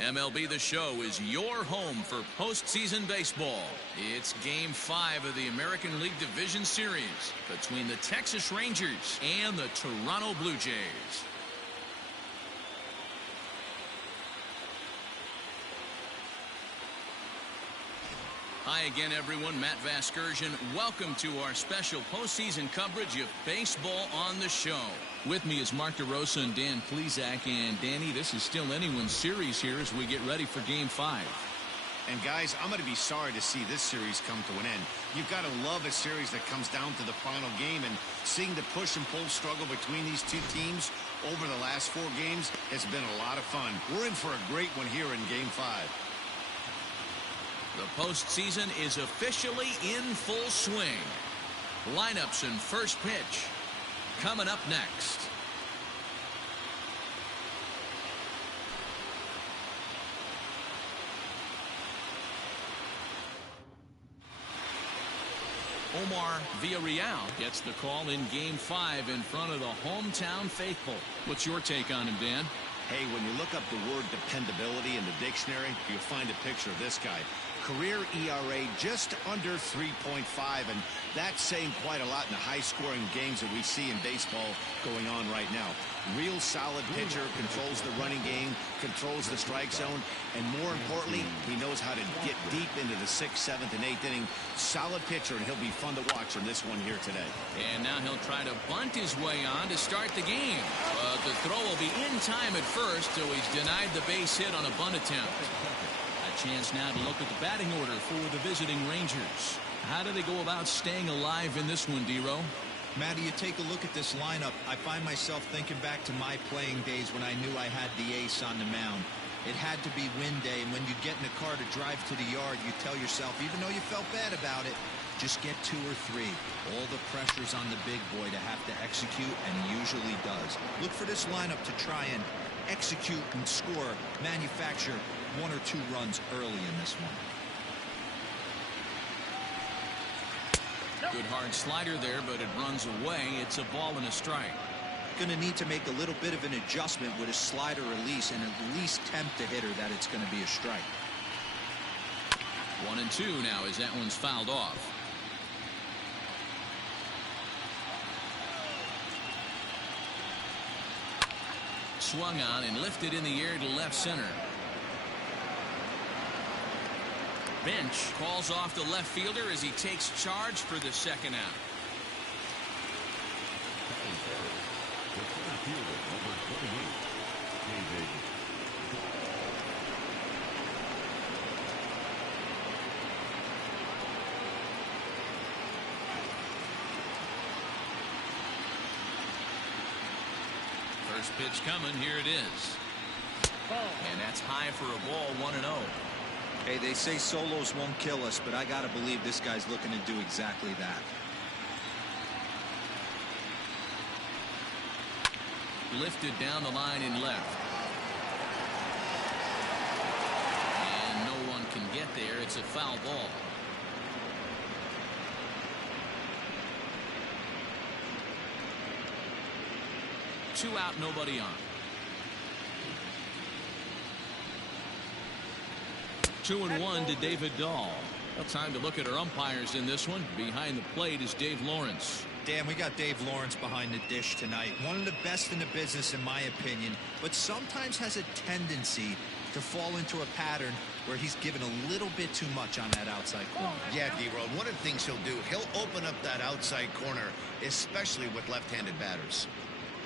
MLB The Show is your home for postseason baseball. It's Game 5 of the American League Division Series between the Texas Rangers and the Toronto Blue Jays. Hi again, everyone. Matt Vasgersian. Welcome to our special postseason coverage of baseball on the show. With me is Mark DeRosa and Dan Plesac. And Danny, this is still anyone's series here as we get ready for Game 5. And guys, I'm going to be sorry to see this series come to an end. You've got to love a series that comes down to the final game, and seeing the push and pull struggle between these two teams over the last 4 games has been a lot of fun. We're in for a great one here in Game 5. The postseason is officially in full swing. Lineups and first pitch coming up next. Omar Villarreal gets the call in Game 5 in front of the hometown faithful. What's your take on him, Dan? Hey, when you look up the word dependability in the dictionary, you'll find a picture of this guy. Career ERA just under 3.5, and that's saying quite a lot in the high-scoring games that we see in baseball going on right now. Real solid pitcher, controls the running game, controls the strike zone, and more importantly, he knows how to get deep into the 6th, 7th, and 8th inning. Solid pitcher, and he'll be fun to watch in this one here today. And now he'll try to bunt his way on to start the game. But the throw will be in time at first, so he's denied the base hit on a bunt attempt. Chance now to look at the batting order for the visiting Rangers. How do they go about staying alive in this one, D-Row? Matty, you take a look at this lineup. I find myself thinking back to my playing days when I knew I had the ace on the mound. It had to be win day, and when you get in a car to drive to the yard, you tell yourself, even though you felt bad about it, just get 2 or 3. All the pressure's on the big boy to have to execute, and he usually does. Look for this lineup to try and execute and score, manufacture 1 or 2 runs early in this one. Good hard slider there, but it runs away. It's a ball and a strike. Going to need to make a little bit of an adjustment with his slider release and at least tempt the hitter that it's going to be a strike. 1-2 now as that one's fouled off. Swung on and lifted in the air to left center. Bench calls off the left fielder as he takes charge for the second out. First pitch coming. Here it is. And that's high for a ball, 1-0. Hey, they say solos won't kill us, but I gotta believe this guy's looking to do exactly that. Lifted down the line in left. And no one can get there. It's a foul ball. Two out, nobody on. 2-1 to David Dahl. Well, time to look at our umpires in this one. Behind the plate is Dave Lawrence. Dan, we got Dave Lawrence behind the dish tonight. One of the best in the business, in my opinion, but sometimes has a tendency to fall into a pattern where he's given a little bit too much on that outside corner. Yeah, D-Road, one of the things he'll do, he'll open up that outside corner, especially with left-handed batters.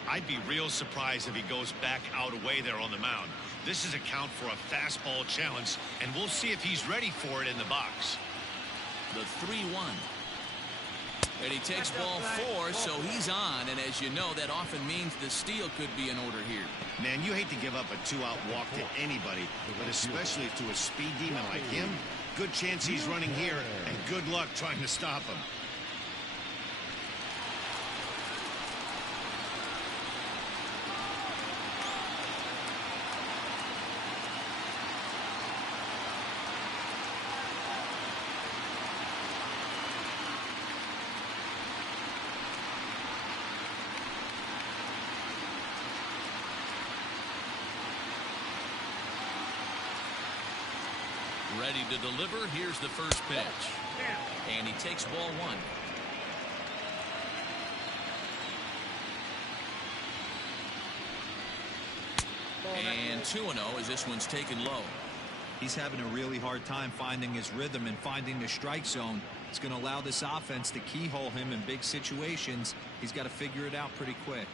I'd be real surprised if he goes back out away there on the mound. This is a count for a fastball challenge, and we'll see if he's ready for it in the box. The 3-1. And he takes ball 4, so he's on. And as you know, that often means the steal could be in order here. Man, you hate to give up a 2-out walk to anybody, but especially to a speed demon like him. Good chance he's running here, and good luck trying to stop him. Ready to deliver. Here's the first pitch. And he takes ball one. And 2-0 as this one's taken low. He's having a really hard time finding his rhythm and finding the strike zone. It's going to allow this offense to keyhole him in big situations. He's got to figure it out pretty quick.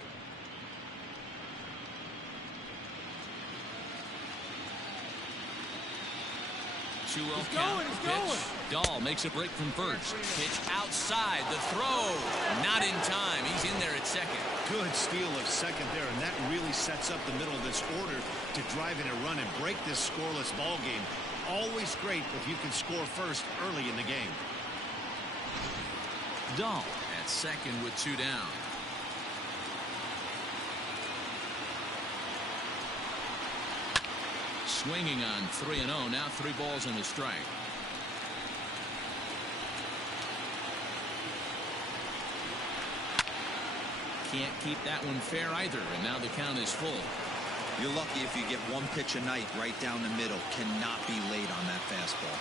2-0 count. Pitch. Dahl makes a break from first. Pitch outside. The throw. Not in time. He's in there at second. Good steal of second there, and that really sets up the middle of this order to drive in a run and break this scoreless ball game. Always great if you can score first early in the game. Dahl at second with 2 down. Swinging on 3-0. Now 3 balls and a strike. Can't keep that one fair either, and now the count is full. You're lucky if you get 1 pitch a night right down the middle. Cannot be late on that fastball.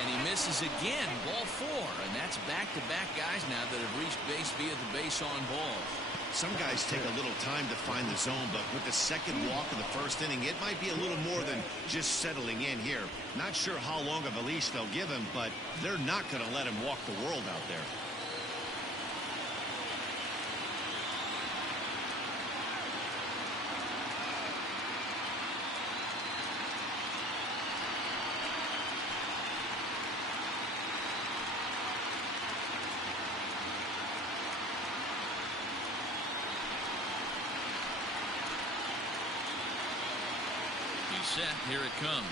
And he misses again. Ball 4, and that's back-to-back guys now that have reached base via the base on balls. Some guys take a little time to find the zone, but with the second walk of the first inning, it might be a little more than just settling in here. Not sure how long of a leash they'll give him, but they're not going to let him walk the world out there. Set. Here it comes.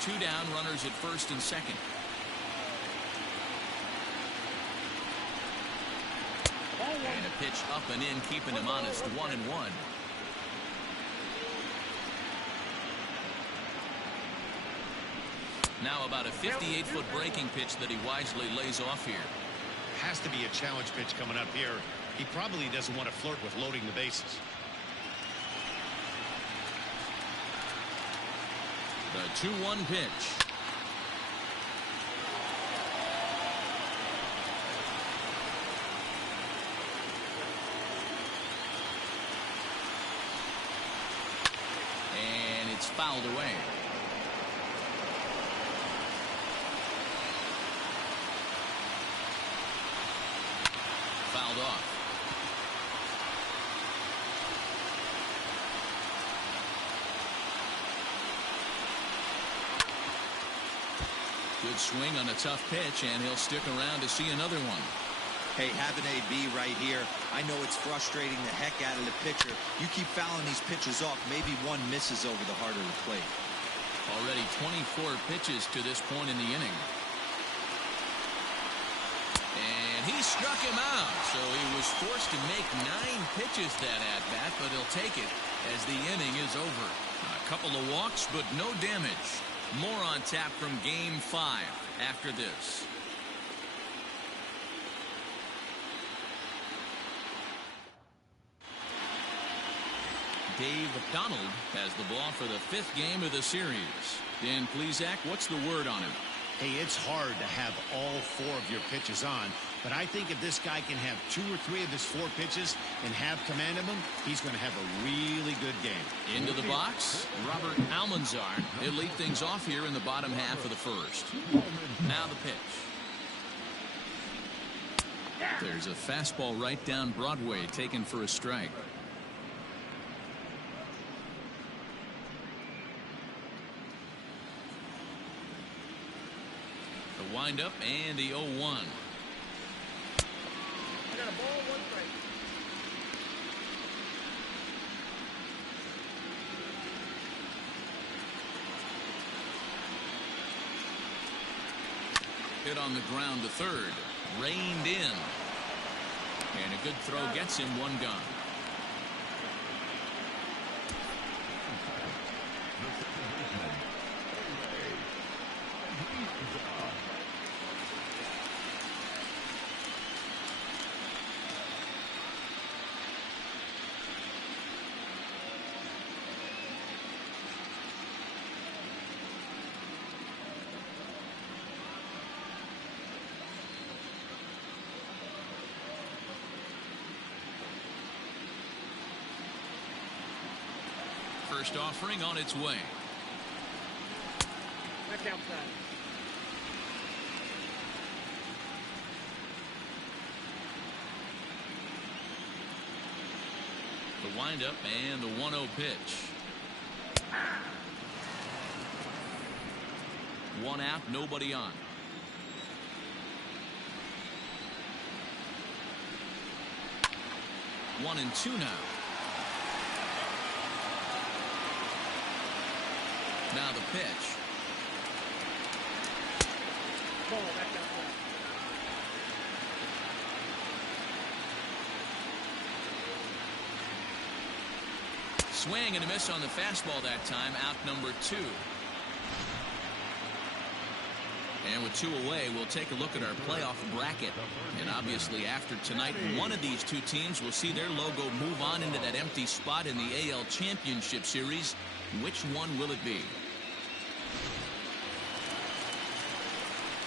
2 down, runners at first and second. And a pitch up and in, keeping him honest. 1-1. Now about a 58-foot breaking pitch that he wisely lays off here. Has to be a challenge pitch coming up here. He probably doesn't want to flirt with loading the bases. The 2-1 pitch. And it's fouled away. Fouled off. Good swing on a tough pitch, and he'll stick around to see another one. Hey, having AB right here, I know it's frustrating the heck out of the pitcher. You keep fouling these pitches off, maybe one misses over the heart of the plate. Already 24 pitches to this point in the inning. And he struck him out, so he was forced to make 9 pitches that at-bat, but he'll take it as the inning is over. A couple of walks, but no damage. More on tap from Game 5 after this. Dave Donald has the ball for the 5th game of the series. Dan Plesac, what's the word on him? Hey, it's hard to have all 4 of your pitches on, but I think if this guy can have 2 or 3 of his 4 pitches and have command of them, he's going to have a really good game. Into the box, Robert Almanzar. He'll lead things off here in the bottom half of the first. Now the pitch. There's a fastball right down Broadway taken for a strike. The windup and the 0-1. I got a ball, 1 strike. Hit on the ground to third. Reined in. And a good throw gets him 1 gone. First offering on its way. Back outside. The windup and the 1-0 pitch. One out, nobody on. One and two now. Now the pitch. Ball back outside. Swing and a miss on the fastball that time. Out number 2. And with 2 away, we'll take a look at our playoff bracket. And obviously after tonight, one of these two teams will see their logo move on into that empty spot in the AL Championship Series. Which one will it be?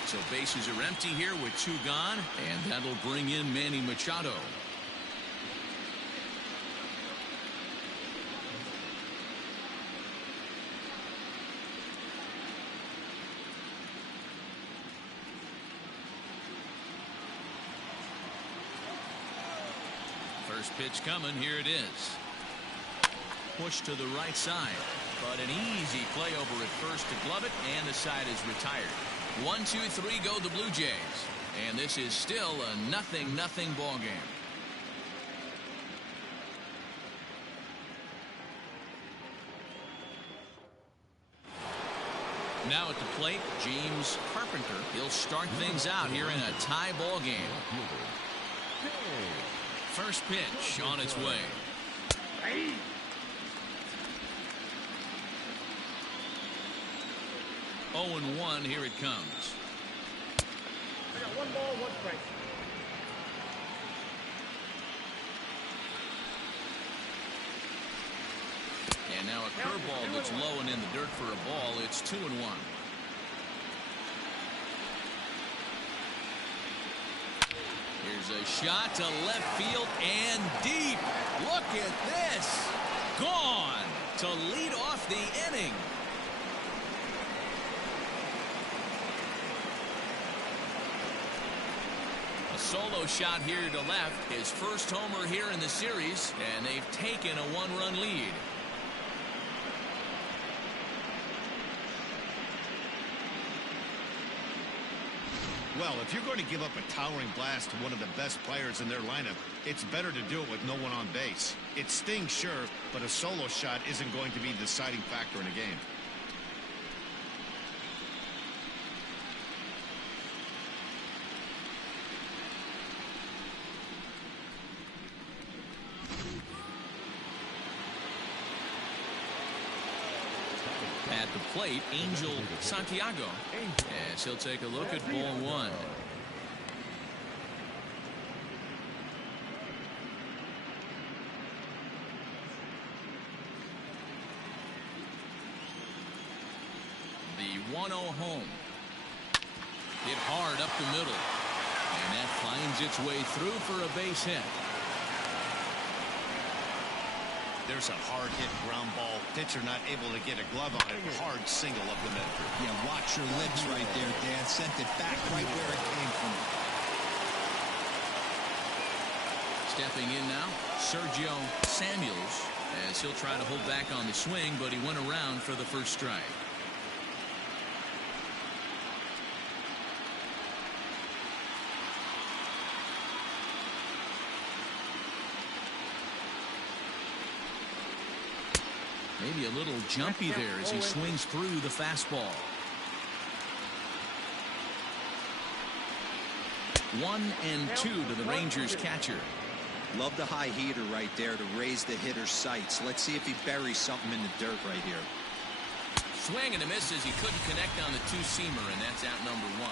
So bases are empty here with 2 gone, and that'll bring in Manny Machado. First pitch coming. Here it is. Push to the right side, but an easy play over at first to glove it, and the side is retired. 1, 2, 3 go the Blue Jays, and this is still a 0-0 ball game. Now at the plate, James Carpenter. He'll start things out here in a tie ball game. First pitch on its way. 0-1, here it comes. I got 1 ball, 1 strike. And now a curveball that's low and in the dirt for a ball. It's 2-1. Here's a shot to left field and deep. Look at this. Gone to lead off the inning. A solo shot here to left. His first homer here in the series, and they've taken a 1-run lead. Well, if you're going to give up a towering blast to one of the best players in their lineup, it's better to do it with no one on base. It stings, sure, but a solo shot isn't going to be the deciding factor in a game. At the plate, Angel Santiago. Yes, he'll take a look at ball 1. The 1-0 home. Hit hard up the middle. And that finds its way through for a base hit. There's a hard hit ground ball. Pitcher not able to get a glove on it. Hard single up the middle. Yeah, watch your lips right there, Dan. Sent it back right where it came from. Stepping in now, Sergio Samuels, as he'll try to hold back on the swing, but he went around for the first strike. Maybe a little jumpy there as he swings through the fastball. 1-2 to the Rangers catcher. Love the high heater right there to raise the hitter's sights. Let's see if he buries something in the dirt right here. Swing and a miss as he couldn't connect on the 2-seamer, and that's out number 1.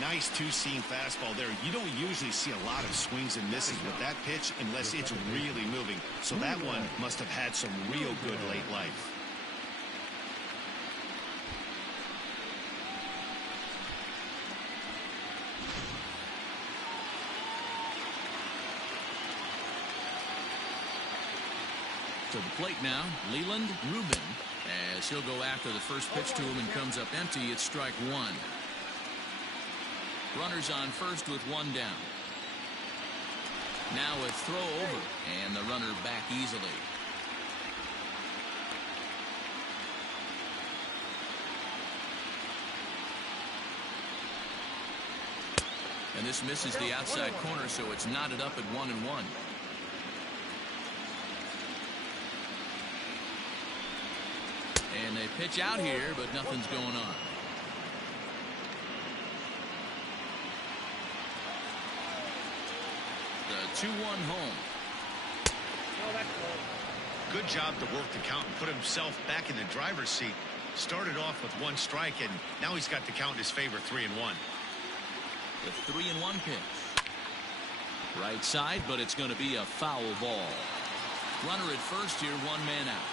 Nice 2-seam fastball there. You don't usually see a lot of swings and misses with that pitch unless it's really moving. So that one must have had some real good late life. To the plate now, Leland Rubin, as he'll go after the first pitch to him and comes up empty. It's strike one. Runners on first with one down. Now a throw over, and the runner back easily. And this misses the outside corner, so it's knotted up at 1-1. And they pitch out here, but nothing's going on. The 2-1 home. Good job to work the count and put himself back in the driver's seat. Started off with one strike, and now he's got the count in his favor, 3-1. The 3-1 pitch. Right side, but it's going to be a foul ball. Runner at first here, one man out.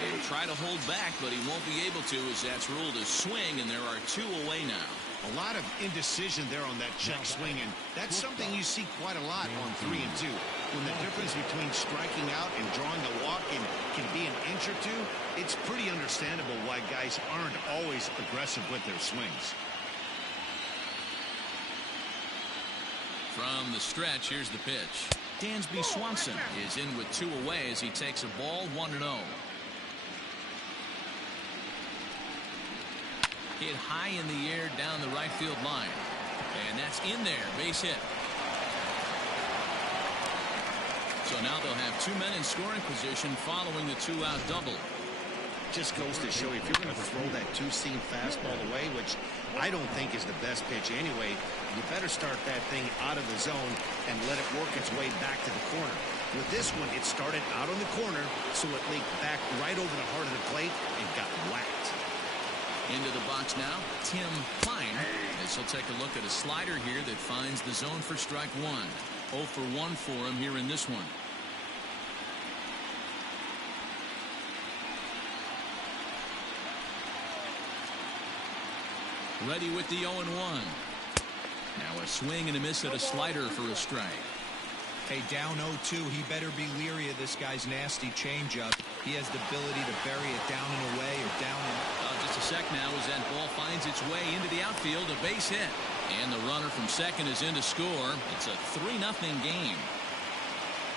And try to hold back, but he won't be able to, as that's ruled a swing, and there are two away now. A lot of indecision there on that check swing, and that's something you see quite a lot on 3 and 2. When the difference between striking out and drawing a walk can be an inch or two, it's pretty understandable why guys aren't always aggressive with their swings. From the stretch, here's the pitch. Dansby Swanson is in with two away as he takes a ball, 1-0. Hit high in the air down the right field line. And that's in there. Base hit. So now they'll have two men in scoring position following the two-out double. Just goes to show you, if you're going to throw that two-seam fastball away, which I don't think is the best pitch anyway, you better start that thing out of the zone and let it work its way back to the corner. With this one, it started out on the corner, so it leaked back right over the heart of the plate and got whacked. Into the box now, Tim Pine, as he'll take a look at a slider here that finds the zone for strike one. 0 for 1 for him here in this one. Ready with the 0-1. Now a swing and a miss at a slider for a strike. Hey, down 0-2, he better be leery of this guy's nasty changeup. He has the ability to bury it down and away or down and... Just a sec now as that ball finds its way into the outfield, a base hit. And the runner from second is in to score. It's a 3-0 game.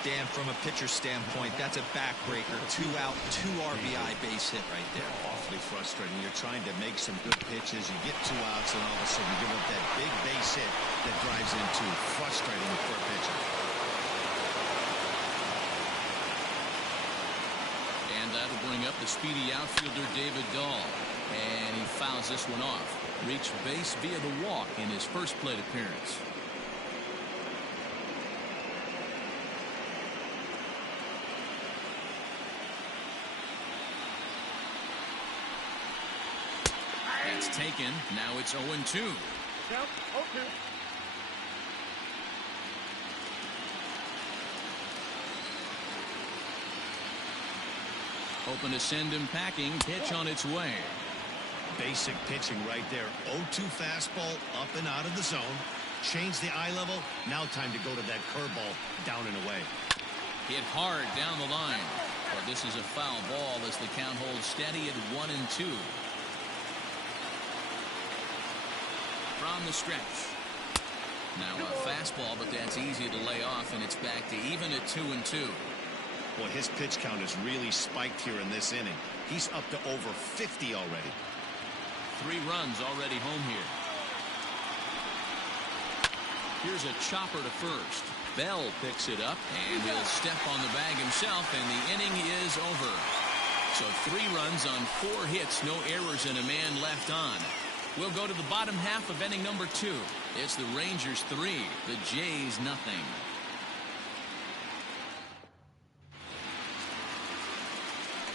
Dan, from a pitcher standpoint, that's a backbreaker. 2 out, 2 RBI base hit right there. Awfully frustrating. You're trying to make some good pitches. You get 2 outs, and all of a sudden you give up that big base hit that drives in 2. Frustrating for a pitcher. And that'll bring up the speedy outfielder David Dahl. And he fouls this one off. Reached base via the walk in his first plate appearance. That's taken. Now it's 0-2. Count 0-2. Hoping to send him packing. Pitch on its way. Basic pitching right there. 0-2 fastball up and out of the zone. Change the eye level. Now time to go to that curveball down and away. Hit hard down the line. But this is a foul ball as the count holds steady at 1-2. From the stretch. Now a fastball, but that's easy to lay off, and it's back to even at 2-2. Boy, his pitch count has really spiked here in this inning. He's up to over 50 already. 3 runs already home here. Here's a chopper to first. Bell picks it up, and he'll step on the bag himself, and the inning is over. So 3 runs on 4 hits, no errors, and a man left on. We'll go to the bottom half of inning number 2. It's the Rangers 3, the Jays nothing.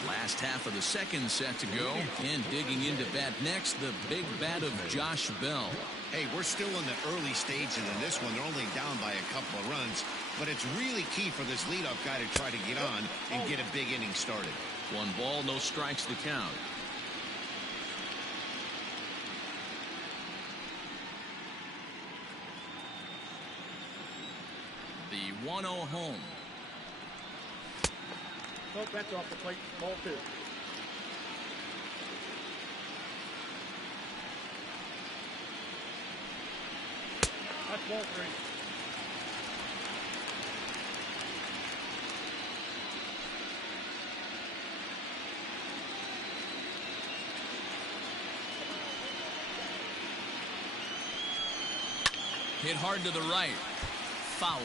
Last half of the second set to go, and digging into bat next, the big bat of Josh Bell. Hey, we're still in the early stages in this one. They're only down by a couple of runs, but it's really key for this leadoff guy to try to get on and get a big inning started. 1 ball, no strikes to count. The 1-0 home. So that's off the plate. Ball 2. That's ball 3. Hit hard to the right. Foul.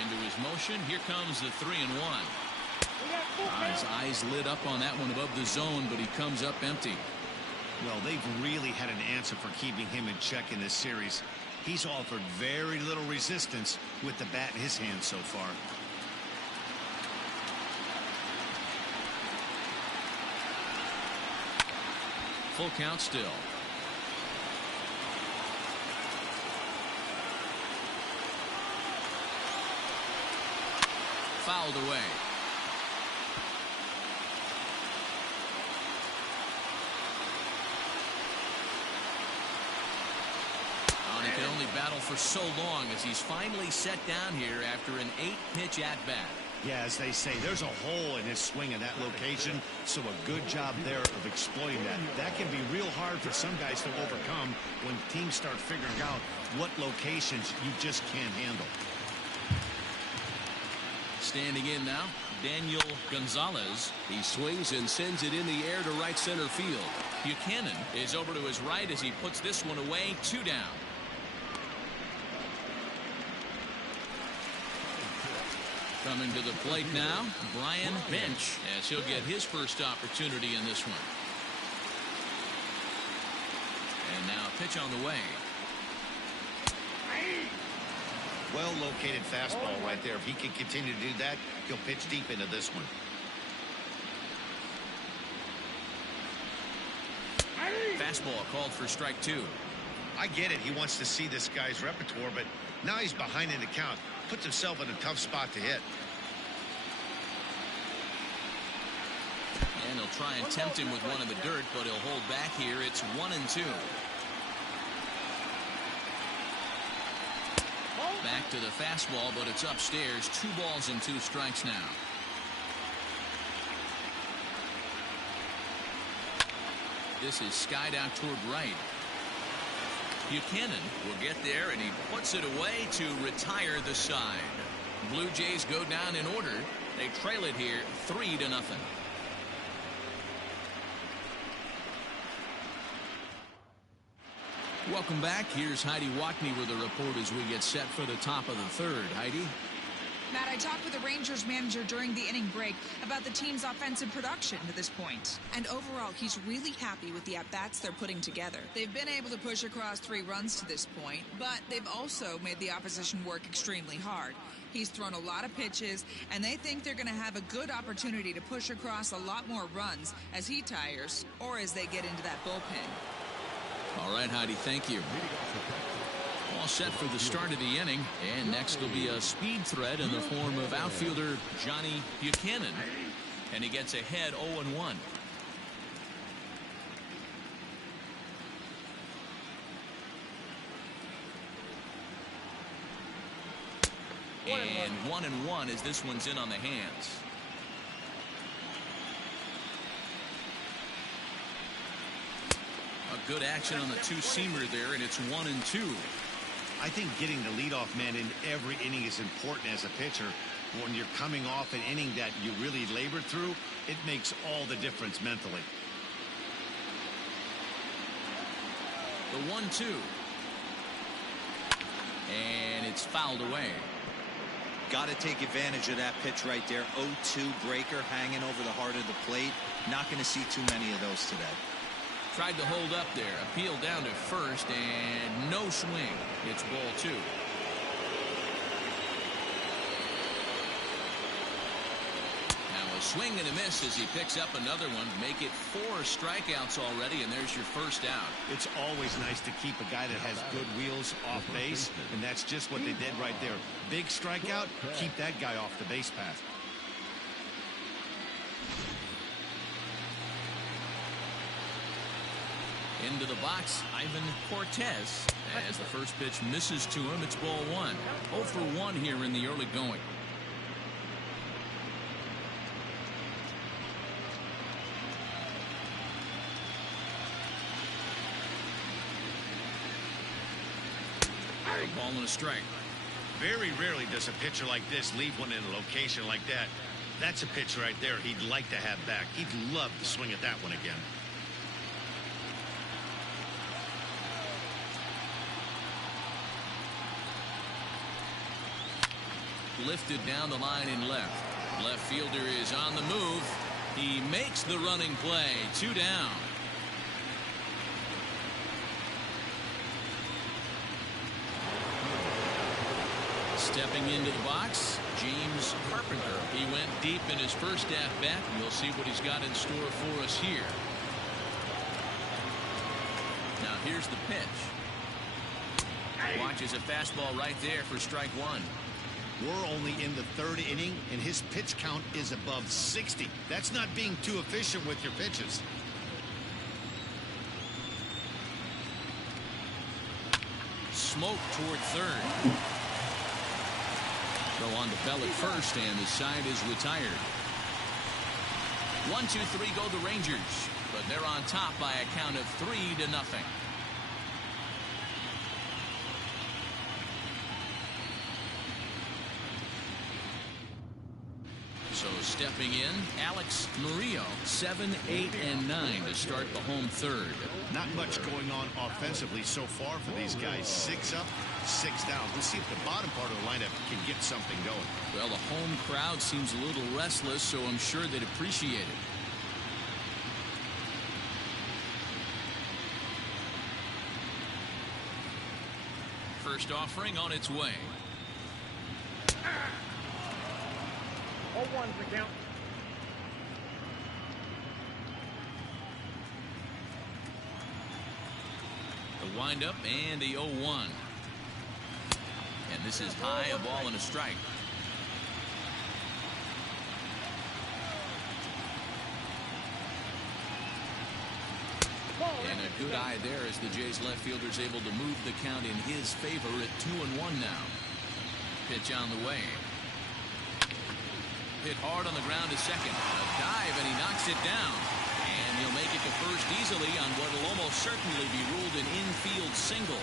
Into his motion. Here comes the 3-1. His eyes lit up on that one above the zone, but he comes up empty. Well, they've really had an answer for keeping him in check in this series. He's offered very little resistance with the bat in his hand so far. Full count still. Fouled away. He can only battle for so long as he's finally set down here after an 8-pitch at-bat. Yeah, as they say, there's a hole in his swing in that location, so a good job there of exploiting that. That can be real hard for some guys to overcome when teams start figuring out what locations you just can't handle. Standing in now, Daniel Gonzalez. He swings and sends it in the air to right center field. Buchanan is over to his right as he puts this one away. 2 down. Coming to the plate now, Brian Bench, as he'll get his first opportunity in this one. And now pitch on the way. Well located fastball right there. If he can continue to do that, he'll pitch deep into this one. Fastball called for strike 2. I get it. He wants to see this guy's repertoire, but now he's behind in the count. Puts himself in a tough spot to hit. And he'll try and tempt him with one in the dirt, but he'll hold back here. It's 1-2. Back to the fastball, but it's upstairs. 2 balls and 2 strikes now. This is skied out toward right. Buchanan will get there, and he puts it away to retire the side. Blue Jays go down in order. They trail it here 3-0. Welcome back. Here's Heidi Watney with a report as we get set for the top of the third. Heidi? Matt, I talked with the Rangers manager during the inning break about the team's offensive production to this point. And overall, he's really happy with the at-bats they're putting together. They've been able to push across 3 runs to this point, but they've also made the opposition work extremely hard. He's thrown a lot of pitches, and they think they're going to have a good opportunity to push across a lot more runs as he tires or as they get into that bullpen. All right, Heidi, thank you. All set for the start of the inning, and next will be a speed threat in the form of outfielder Johnny Buchanan, and he gets ahead 0-1. And 1-1 as this one's in on the hands. A good action on the 2-seamer there, and it's 1-2. I think getting the leadoff man in every inning is important as a pitcher. When you're coming off an inning that you really labored through, it makes all the difference mentally. The 1-2. And it's fouled away. Got to take advantage of that pitch right there. 0-2 breaker hanging over the heart of the plate. Not going to see too many of those today. Tried to hold up there. Appeal down to first, and no swing. It's ball 2. Now a swing and a miss as he picks up another one. Make it 4 strikeouts already, and there's your first out. It's always nice to keep a guy that has good wheels off base, and that's just what they did right there. Big strikeout, keep that guy off the base path. Into the box, Ivan Cortez. As the first pitch misses to him, it's ball one. 0 for 1 here in the early going. A ball and a strike. Very rarely does a pitcher like this leave one in a location like that. That's a pitch right there he'd like to have back. He'd love to swing at that one again. Lifted down the line in left. Left fielder is on the move. He makes the running play. 2 down. Stepping into the box, James Carpenter. He went deep in his first at-bat. We'll see what he's got in store for us here. Now here's the pitch. Watches a fastball right there for strike one. We're only in the 3rd inning, and his pitch count is above 60. That's not being too efficient with your pitches. Smoke toward third. Throw on to Bell at first, and the side is retired. 1, 2, 3 go the Rangers, but they're on top by a count of 3-0. So stepping in, Alex Murillo, 7, 8, and 9 to start the home third. Not much going on offensively so far for these guys. 6 up, 6 down. We'll see if the bottom part of the lineup can get something going. Well, the home crowd seems a little restless, so I'm sure they'd appreciate it. First offering on its way. 0-1's the count. The windup and the 0-1. And this is high, a ball and a strike. And a good eye there as the Jays left fielder is able to move the count in his favor at 2-1 now. Pitch on the way. Hit hard on the ground to second. A dive, and he knocks it down. And he'll make it to first easily on what will almost certainly be ruled an infield single.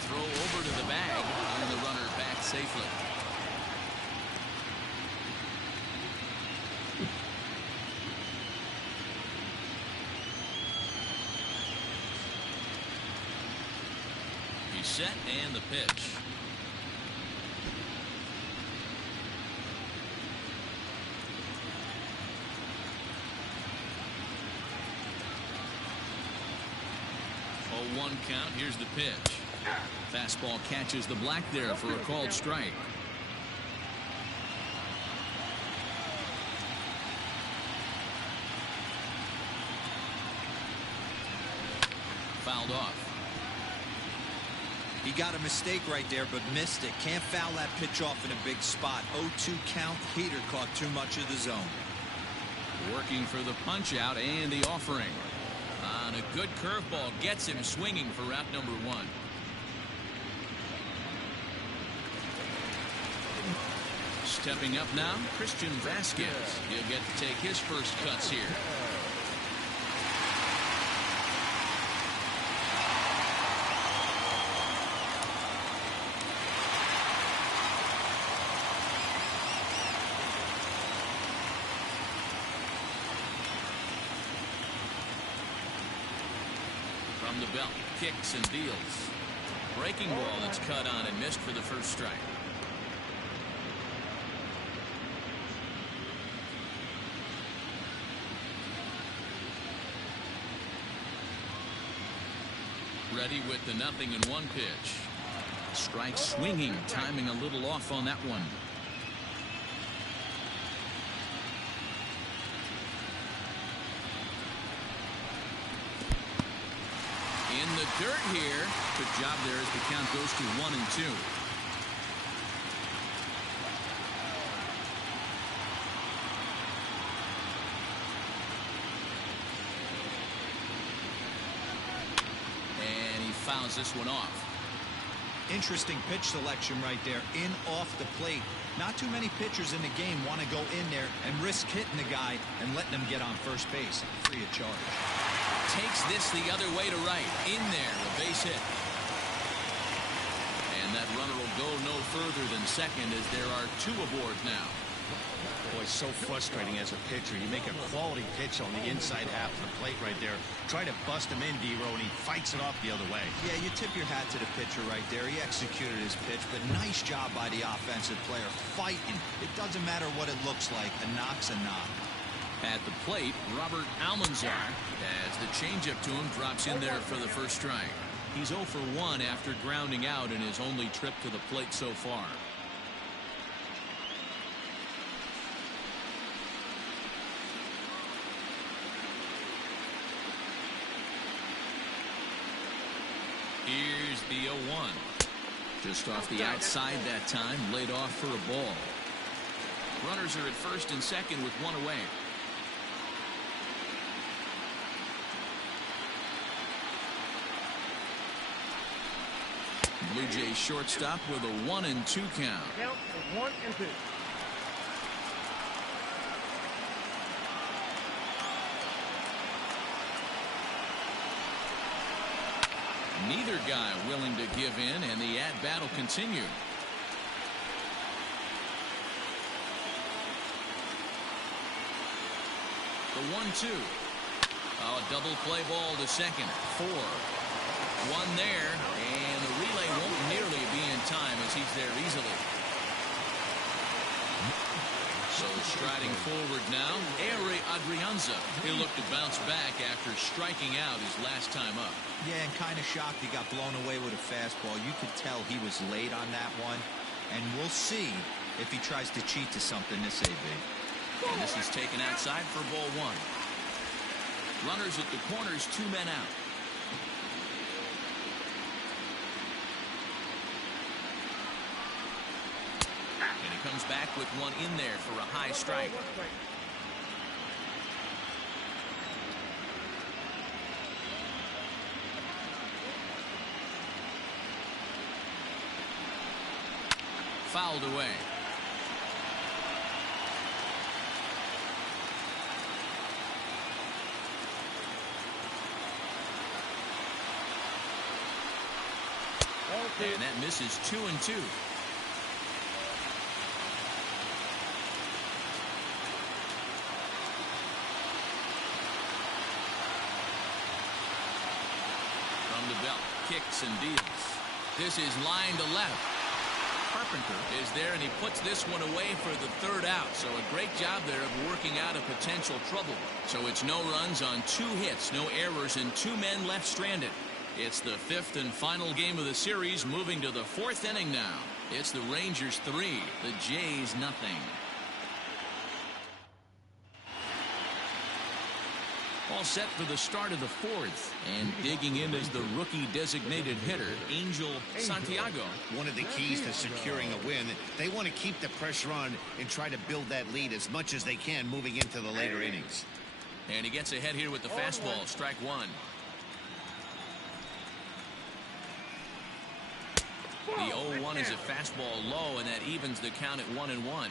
Throw over to the bag, and the runner back safely. He's set, and the pitch. Oh, 1 count. Here's the pitch. Fastball catches the black there for a called strike. Fouled off. He got a mistake right there, but missed it. Can't foul that pitch off in a big spot. 0-2 count. Heater caught too much of the zone. Working for the punch out and the offering. On a good curveball, gets him swinging for route number 1. Stepping up now, Christian Vasquez. He'll get to take his first cuts here. From the belt, kicks and deals. Breaking ball that's cut on and missed for the first strike. ready with the 0-1 pitch. Strike swinging, timing a little off on that one. In the dirt here. Good job there as the count goes to 1-2. And he fouls this one off. Interesting pitch selection right there. In off the plate. Not too many pitchers in the game want to go in there and risk hitting the guy and letting him get on first base free of charge. Takes this the other way to right. In there, a base hit. And that runner will go no further than second as there are 2 aboard now. Boy, so frustrating as a pitcher. You make a quality pitch on the inside half of the plate right there. Try to bust him in, D-Row, and he fights it off the other way. Yeah, you tip your hat to the pitcher right there. He executed his pitch, but nice job by the offensive player fighting. It doesn't matter what it looks like. A knock's a knock. At the plate, Robert Almanzar, as the changeup to him drops in there for the first strike. He's 0 for 1 after grounding out in his only trip to the plate so far. Here's the 0-1. Just off the outside that time, laid off for a ball. Runners are at first and second with 1 away. Bluejays shortstop with a 1-2 count. Count is 1-2. Neither guy willing to give in, and the at-bat will continue. The 1-2. Oh, a double play ball to second. 4. 1 there, and the relay won't nearly be in time as he's there easily. So striding forward now, Ehire Adrianza. He'll look to bounce back after striking out his last time up. Yeah, and kind of shocked he got blown away with a fastball. You could tell he was late on that one. And we'll see if he tries to cheat to something this AB. And this is taken outside for ball 1. Runners at the corners, 2 men out. And he comes back with 1 in there for a high strike. Fouled away. And that misses 2-2. From the belt, kicks and deals. This is line to left. Carpenter is there, and he puts this one away for the 3rd out. So a great job there of working out a potential trouble. So it's no runs on 2 hits, no errors, and 2 men left stranded. It's the 5th and final game of the series, moving to the 4th inning now. It's the Rangers 3, the Jays nothing. All set for the start of the 4th, and digging in is the rookie designated hitter, Angel Santiago. One of the keys to securing a win, they want to keep the pressure on and try to build that lead as much as they can moving into the later innings. And he gets ahead here with the fastball, strike 1. The 0-1 is a fastball low, and that evens the count at 1-1.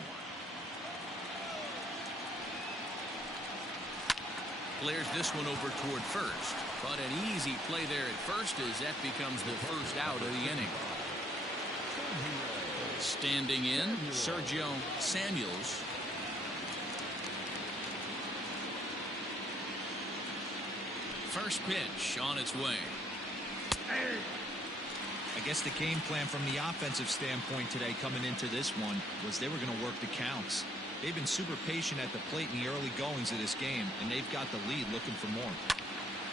Clears this one over toward first, but an easy play there at first as that becomes the 1st out of the inning. Standing in, Sergio Samuels. First pitch on its way. I guess the game plan from the offensive standpoint today coming into this one was they were going to work the counts. They've been super patient at the plate in the early goings of this game, and they've got the lead looking for more.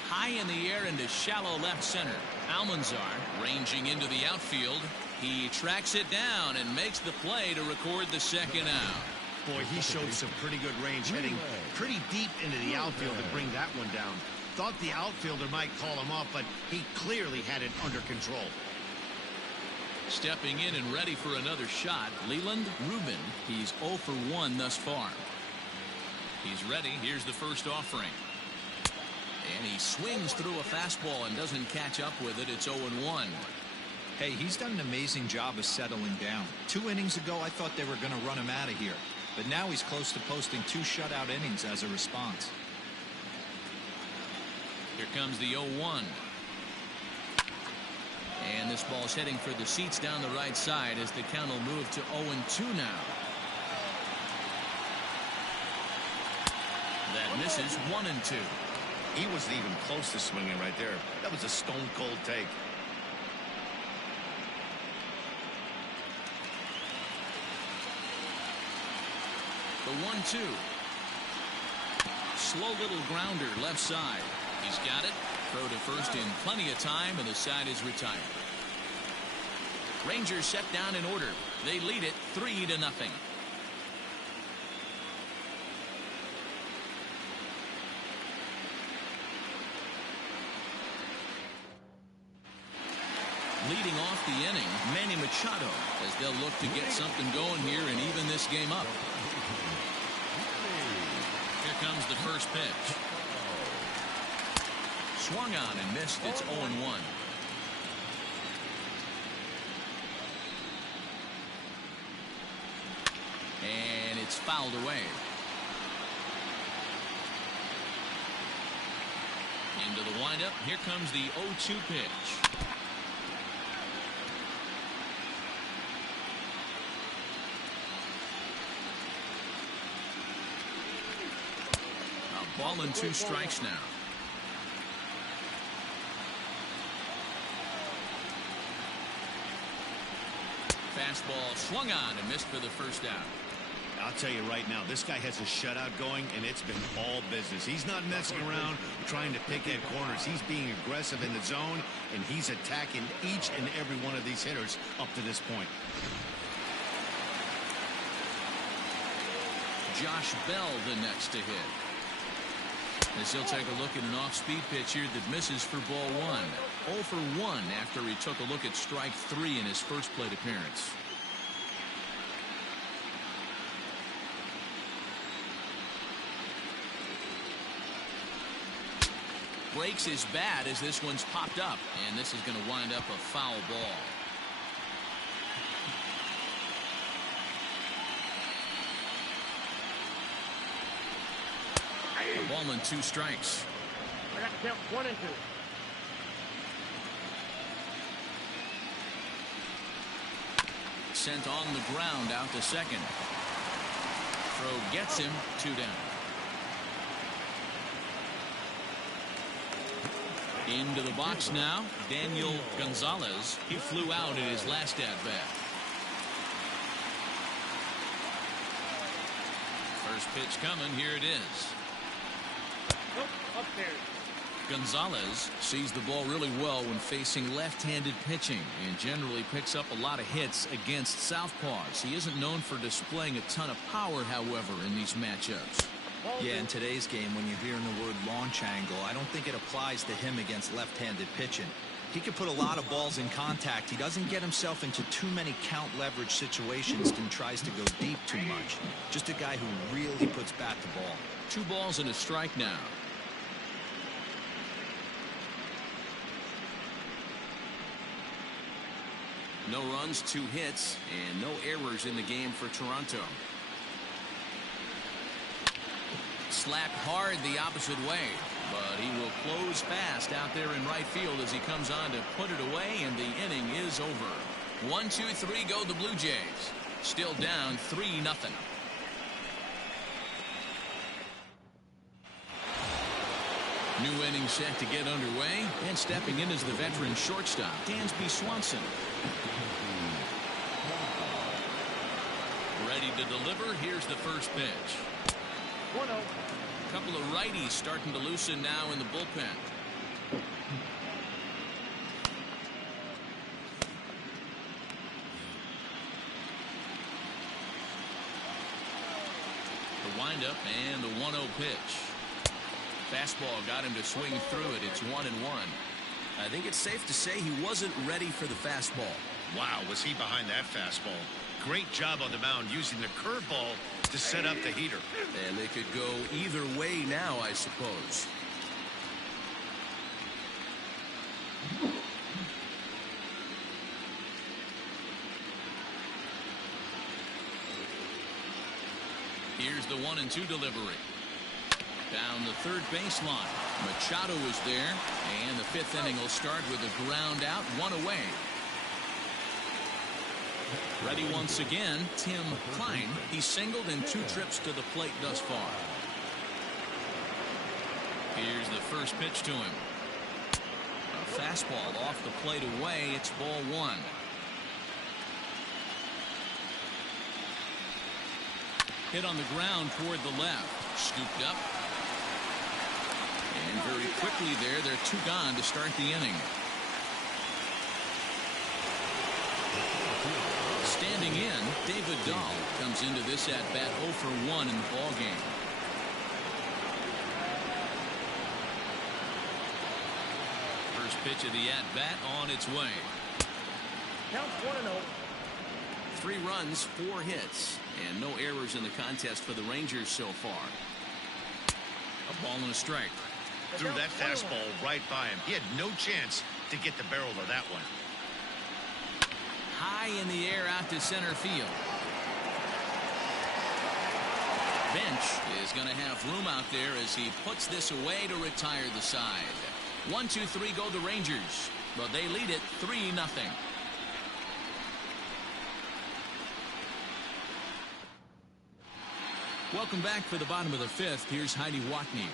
high in the air into shallow left center. Almanzar ranging into the outfield. He tracks it down and makes the play to record the second out. Boy, he showed some pretty good range, heading pretty deep into the outfield to bring that one down. Thought the outfielder might call him up, but he clearly had it under control. Stepping in and ready for another shot, Leland Rubin. He's 0 for 1 thus far. He's ready. Here's the first offering. And he swings through a fastball and doesn't catch up with it. It's 0-1. Hey, he's done an amazing job of settling down. 2 innings ago, I thought they were going to run him out of here. But now he's close to posting 2 shutout innings as a response. Here comes the 0-1. And this ball's heading for the seats down the right side as the count will move to 0-2 now. That misses 1-2. He wasn't even close to swinging right there. That was a stone-cold take. The 1-2. Slow little grounder left side. He's got it. Throw to first in plenty of time, and the side is retired. Rangers set down in order. They lead it 3-0. Leading off the inning, Manny Machado, as they'll look to get something going here and even this game up. Here comes the first pitch. Swung on and missed. It's 0-1. And it's fouled away. Into the windup. Here comes the 0-2 pitch. A ball and 2 strikes now. Fastball swung on and missed for the first out. I'll tell you right now, this guy has a shutout going, and it's been all business. He's not messing around trying to pick at corners. He's being aggressive in the zone, and he's attacking each and every one of these hitters up to this point. Josh Bell the next to hit. As he'll take a look at an off-speed pitch here that misses for ball 1. 0 for 1 after he took a look at strike 3 in his first plate appearance. Breaks his bat as this one's popped up, and this is going to wind up a foul ball. A ball and 2 strikes. I got to count 1 and 2. Sent on the ground out to second. Throw gets him. 2 down. Into the box now, Daniel Gonzalez. He flew out in his last at-bat. First pitch coming. Here it is. Nope, upstairs. Gonzalez sees the ball really well when facing left-handed pitching and generally picks up a lot of hits against southpaws. He isn't known for displaying a ton of power, however, in these matchups. Yeah, in today's game, when you're hearing the word launch angle, I don't think it applies to him against left-handed pitching. He can put a lot of balls in contact. He doesn't get himself into too many count leverage situations and tries to go deep too much. Just a guy who really puts bat to ball. 2 balls and a strike now. No runs, 2 hits, and no errors in the game for Toronto. Slapped hard the opposite way, but he will close fast out there in right field as he comes on to put it away, and the inning is over. 1, 2, 3 go the Blue Jays. Still down 3-0. New inning set to get underway, and stepping in is the veteran shortstop, Dansby Swanson. Ready to deliver. Here's the first pitch. 1-0. A couple of righties starting to loosen now in the bullpen. The windup and the 1-0 pitch. Fastball got him to swing through it. It's 1-1. I think it's safe to say he wasn't ready for the fastball. Wow, was he behind that fastball. Great job on the mound using the curveball to set up the heater. And they could go either way now, I suppose. Here's the 1-2 delivery. Down the third baseline. Machado is there, and the fifth inning will start with a ground out, 1 away. Ready once again, Tim Klein. He's singled in 2 trips to the plate thus far. Here's the first pitch to him. A fastball off the plate away. It's ball 1. Hit on the ground toward the left. Scooped up. And very quickly there, they're 2 gone to start the inning. Standing in, David Dahl comes into this at-bat 0 for 1 in the ballgame. First pitch of the at-bat on its way. Counts 1-0. 3 runs, 4 hits, and no errors in the contest for the Rangers so far. A ball and a strike. Threw that fastball right by him. He had no chance to get the barrel of that one. High in the air out to center field. Bench is going to have room out there as he puts this away to retire the side. 1, 2, 3 go the Rangers, but they lead it 3-0. Welcome back for the bottom of the 5th. Here's Heidi Watney.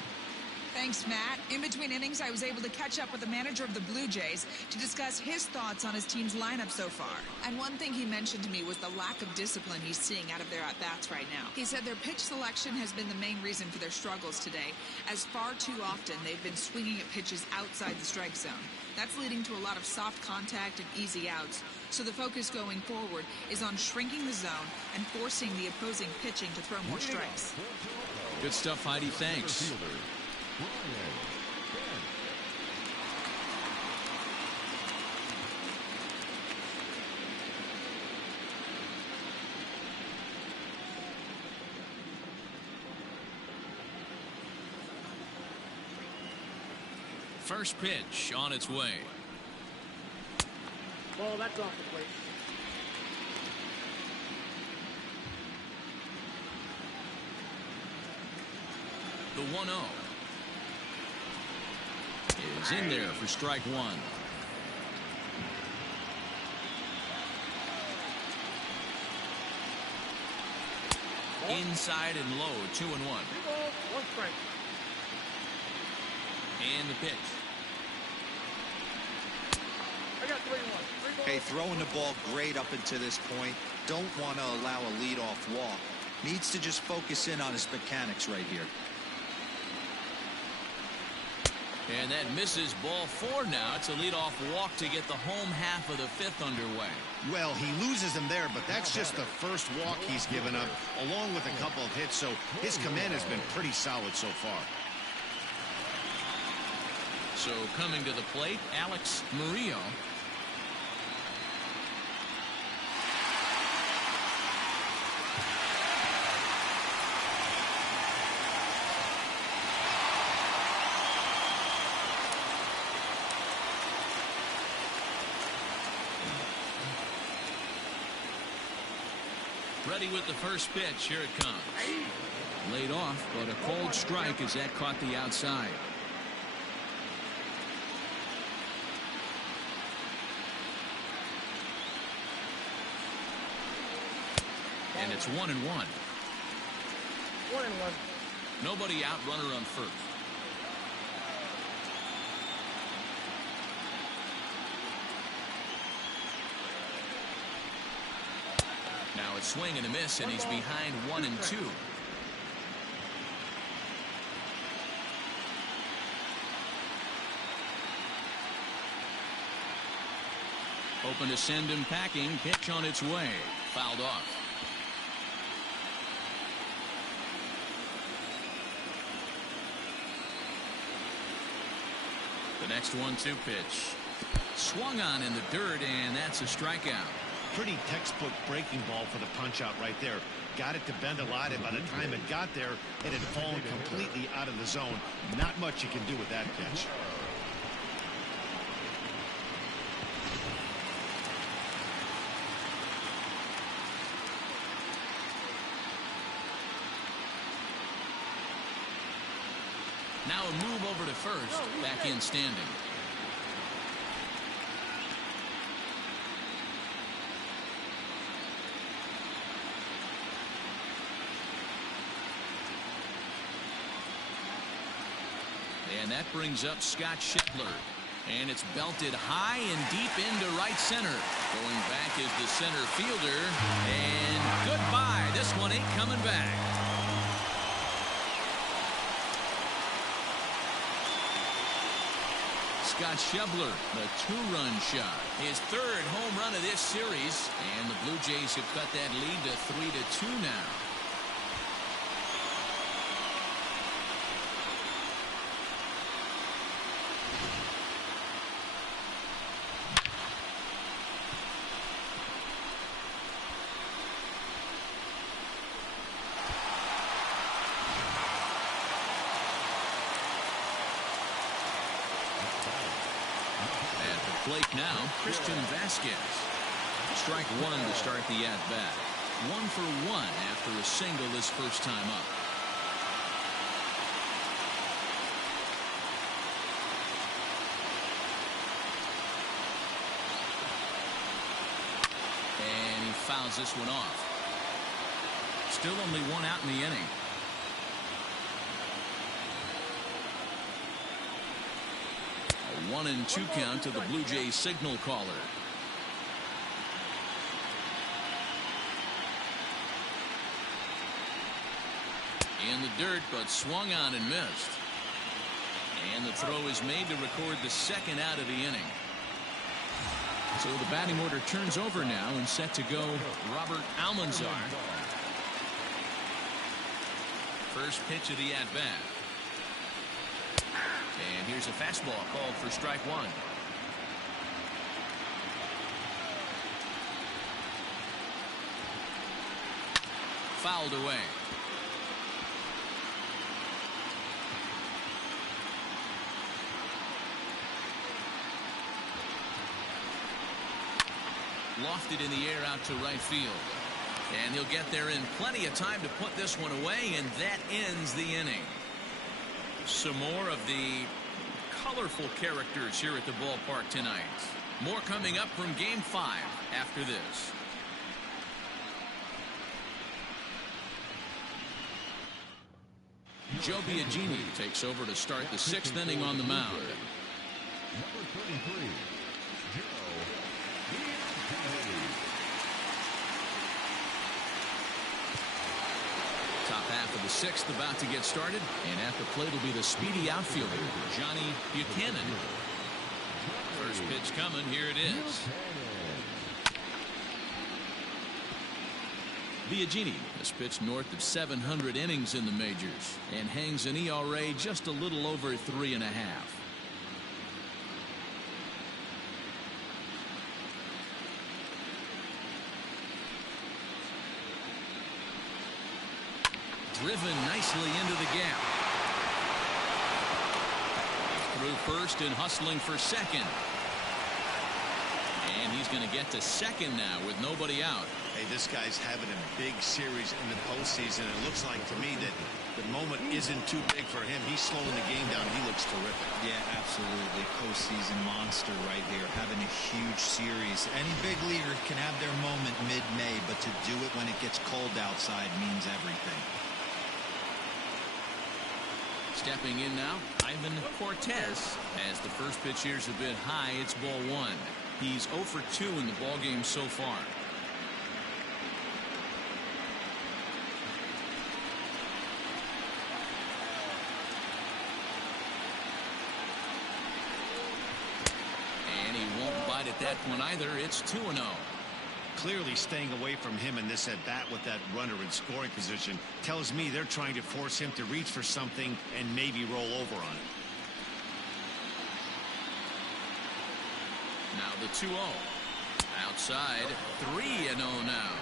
Thanks, Matt. In between innings, I was able to catch up with the manager of the Blue Jays to discuss his thoughts on his team's lineup so far. And one thing he mentioned to me was the lack of discipline he's seeing out of their at-bats right now. He said their pitch selection has been the main reason for their struggles today, as far too often they've been swinging at pitches outside the strike zone. That's leading to a lot of soft contact and easy outs. So the focus going forward is on shrinking the zone and forcing the opposing pitching to throw more strikes. Good stuff, Heidi. Thanks. First pitch on its way. Ball, that's off the plate. The 1-0 is in there for strike 1. Inside and low, 2-1. 3 balls, 1 strike. And the pitch. I got 3-1. Hey, throwing the ball great up until this point. Don't want to allow a leadoff walk. Needs to just focus in on his mechanics right here. And that misses ball 4 now. It's a leadoff walk to get the home half of the 5th underway. Well, he loses him there, but that's just the first walk he's given up, along with a couple of hits, so his command has been pretty solid so far. So coming to the plate, Alex Murillo. Ready with the first pitch. Here it comes. Laid off, but a cold strike as that caught the outside. And it's 1-1. 1-1. Nobody out, runner on first. Now it's swing and a miss, and he's behind 1-2. Hoping to send him packing. Pitch on its way. Fouled off. The next 1-2 pitch. Swung on in the dirt, and that's a strikeout. Pretty textbook breaking ball for the punch out right there. Got it to bend a lot, and by the time it got there, it had fallen completely out of the zone. Not much you can do with that pitch. Now a move over to first. Back in standing. And that brings up Scott Schebler. And it's belted high and deep into right center. Going back is the center fielder. And goodbye. This one ain't coming back. Scott Schebler, the two-run shot. His third home run of this series. And the Blue Jays have cut that lead to 3-2 now. Plate now, Christian Vasquez. Strike one to start the at-bat. 1 for 1 after a single his first time up. And he fouls this one off. Still only one out in the inning. A 1-2 count to the Blue Jays signal caller. In the dirt, but swung on and missed. And the throw is made to record the second out of the inning. So the batting order turns over now and set to go Robert Almanzar. First pitch of the at-bat. And here's a fastball called for strike one. Fouled away. Lofted in the air out to right field. And he'll get there in plenty of time to put this one away, and that ends the inning. Some more of the colorful characters here at the ballpark tonight. More coming up from Game 5 after this. Joe Biagini takes over to start the 6th inning on the mound. Number 33, Joe Biagini. Top half of the 6th about to get started, and at the plate will be the speedy outfielder Johnny Buchanan. First pitch coming. Here it is. Biagini has pitched north of 700 innings in the majors and hangs an ERA just a little over 3.5. Driven nicely into the gap. Through first and hustling for second. And he's going to get to second now with nobody out. Hey, this guy's having a big series in the postseason. It looks like to me that the moment isn't too big for him. He's slowing the game down. He looks terrific. Yeah, absolutely. Postseason monster right here. Having a huge series. Any big leaguer can have their moment mid-May, but to do it when it gets cold outside means everything. Stepping in now, Ivan Cortez. As the first pitch here's a bit high, it's ball one. He's 0 for 2 in the ball game so far. And he won't bite at that that one either. It's 2-0. Clearly staying away from him in this at-bat with that runner in scoring position tells me they're trying to force him to reach for something and maybe roll over on it. Now the 2-0. Outside, 3-0 now.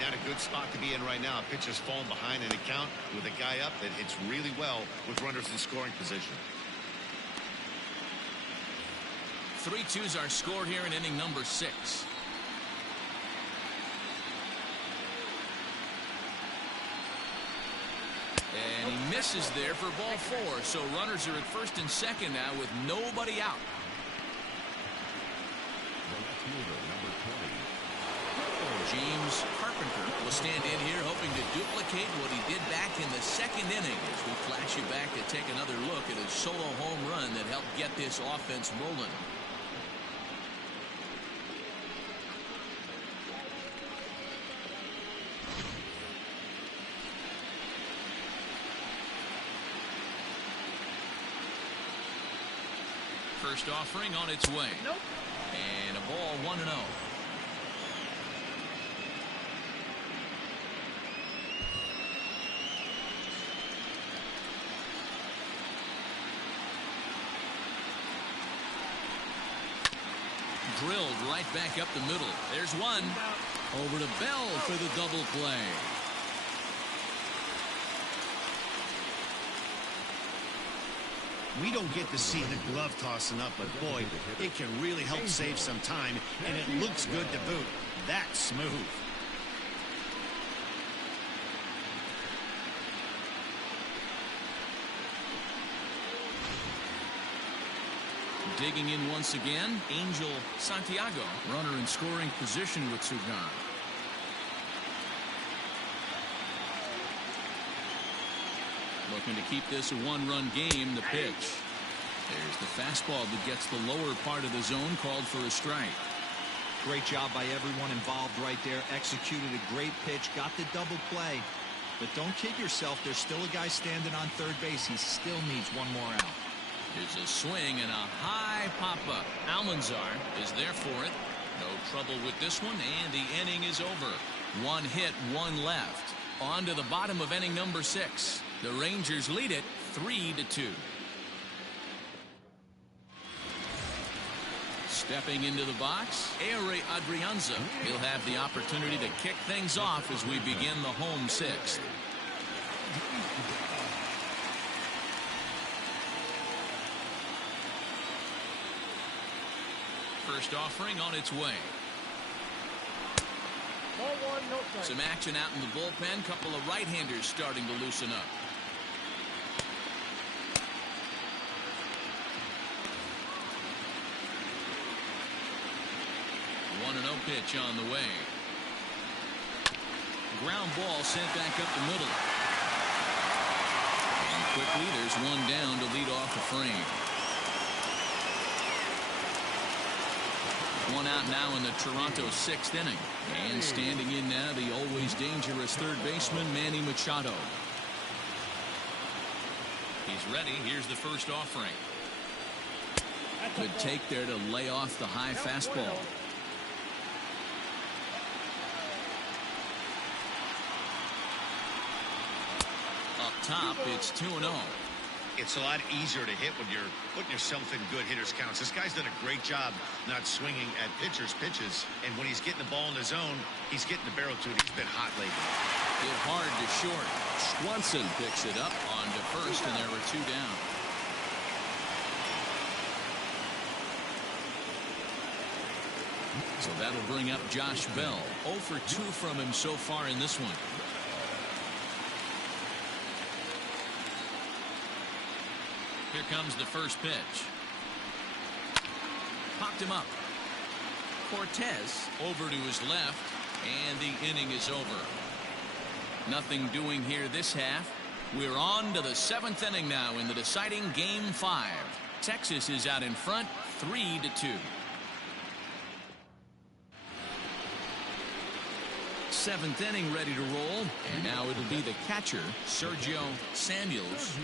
Not a good spot to be in right now. Pitcher's falling behind in the count with a guy up that hits really well with runners in scoring position. 3-2's our score here in inning number 6. And he misses there for ball 4. So runners are at first and second now with nobody out. James Carpenter will stand in here hoping to duplicate what he did back in the second inning as we flash you back to take another look at his solo home run that helped get this offense rolling. First offering on its way. Nope. And a ball 1-0. Drilled right back up the middle. There's one. Over to Bell for the double play. We don't get to see the glove tossing up, but boy, it can really help save some time, and it looks good to boot. That's smooth. Digging in once again, Angel Santiago, runner in scoring position with Sugan. Looking to keep this a one-run game. The pitch. There's the fastball that gets the lower part of the zone, called for a strike. Great job by everyone involved right there. Executed a great pitch, got the double play. But don't kid yourself, there's still a guy standing on third base. He still needs one more out. There's a swing and a high pop-up. Almanzar is there for it. No trouble with this one, and the inning is over. One hit, one left. On to the bottom of inning number 6. The Rangers lead it 3-2. Stepping into the box, Ehire Adrianza. He'll have the opportunity to kick things off as we begin the home 6th. First offering on its way. Ball 1, no strike. Some action out in the bullpen. Couple of right-handers starting to loosen up. One 1-0 pitch on the way. Ground ball sent back up the middle. And quickly there's one down to lead off the frame. One out now in the Toronto 6th inning. And standing in now, the always dangerous third baseman, Manny Machado. He's ready. Here's the first offering. Good take there to lay off the high fastball. Up top, it's 2-0. It's a lot easier to hit when you're putting yourself in good hitters counts. This guy's done a great job not swinging at pitchers' pitches. And when he's getting the ball in the zone, he's getting the barrel to it. He's been hot lately. Hit hard to short. Swanson picks it up on to first, and there were 2 down. So that'll bring up Josh Bell. 0 for 2 from him so far in this one. Here comes the first pitch. Popped him up. Cortez over to his left, and the inning is over. Nothing doing here this half. We're on to the 7th inning now in the deciding Game 5. Texas is out in front, 3-2. 7th inning ready to roll, and now it'll be the catcher, Sergio Samuels.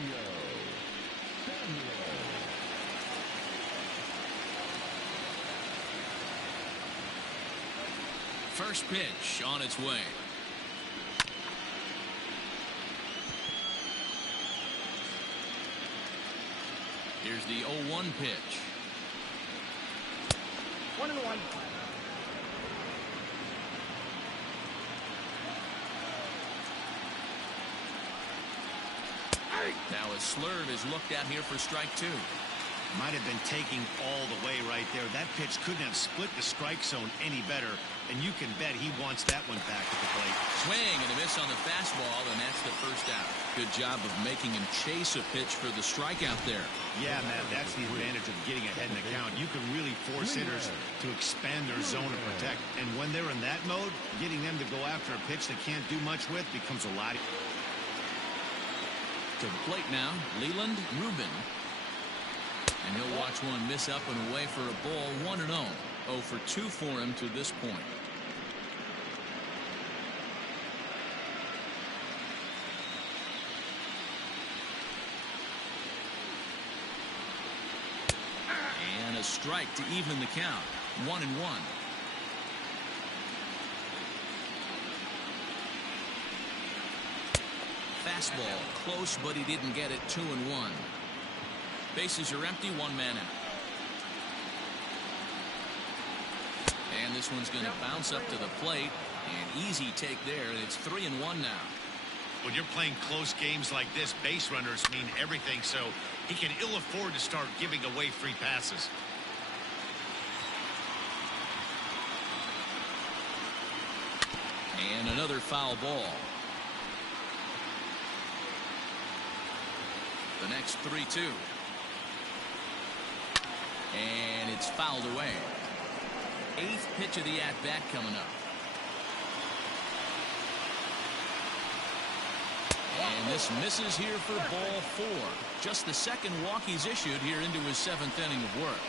First pitch on its way. Here's the 0-1 pitch. 1-1. Now a slurve is looked at here for strike 2. Might have been taking all the way right there. That pitch couldn't have split the strike zone any better, and you can bet he wants that one back at the plate. Swing and a miss on the fastball, and that's the first out. Good job of making him chase a pitch for the strikeout there. Yeah, Matt, that's the advantage of getting ahead in the count. You can really force hitters to expand their zone and protect. And when they're in that mode, getting them to go after a pitch they can't do much with becomes a lot. To the plate now, Leland Rubin. And he'll watch one miss up and away for a ball. 1-0. 0 for 2 for him to this point. And a strike to even the count. 1-1. Fastball close, but he didn't get it. 2-1. Bases are empty, 1 man out. And this one's going to bounce up to the plate. An easy take there, and it's 3-1 now. When you're playing close games like this, base runners mean everything, so he can ill afford to start giving away free passes. And another foul ball. The next 3-2. And it's fouled away. 8th pitch of the at-bat coming up. And this misses here for ball 4. Just the second walk he's issued here into his 7th inning of work.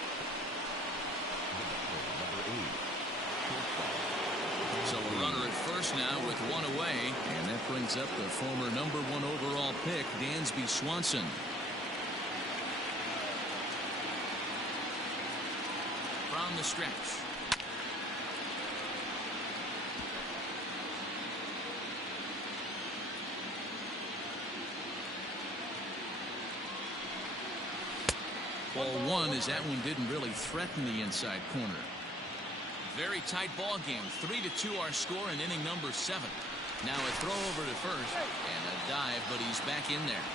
So a runner at first now with 1 away. And that brings up the former number 1 overall pick, Dansby Swanson. From the stretch. Ball 1 as that one didn't really threaten the inside corner. Very tight ball game. 3-2 our score in inning number 7. Now a throw over to first and a dive, but he's back in there.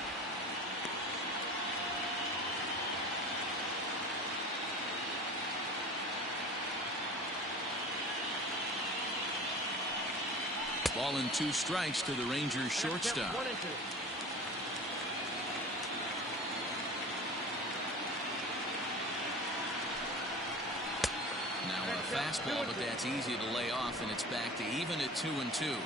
Ball and 2 strikes to the Rangers shortstop. Now a fastball, but that's easy to lay off, and it's back to even at 2-2.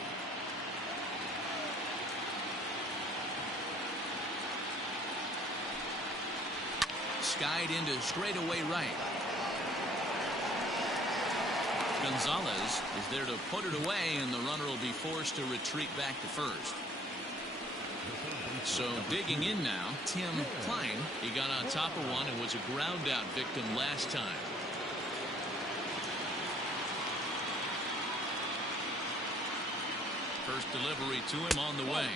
Skied into straightaway right. Gonzalez is there to put it away, and the runner will be forced to retreat back to first. So digging in now, Tim Klein. He got on top of one and was a ground out victim last time. First delivery to him on the way.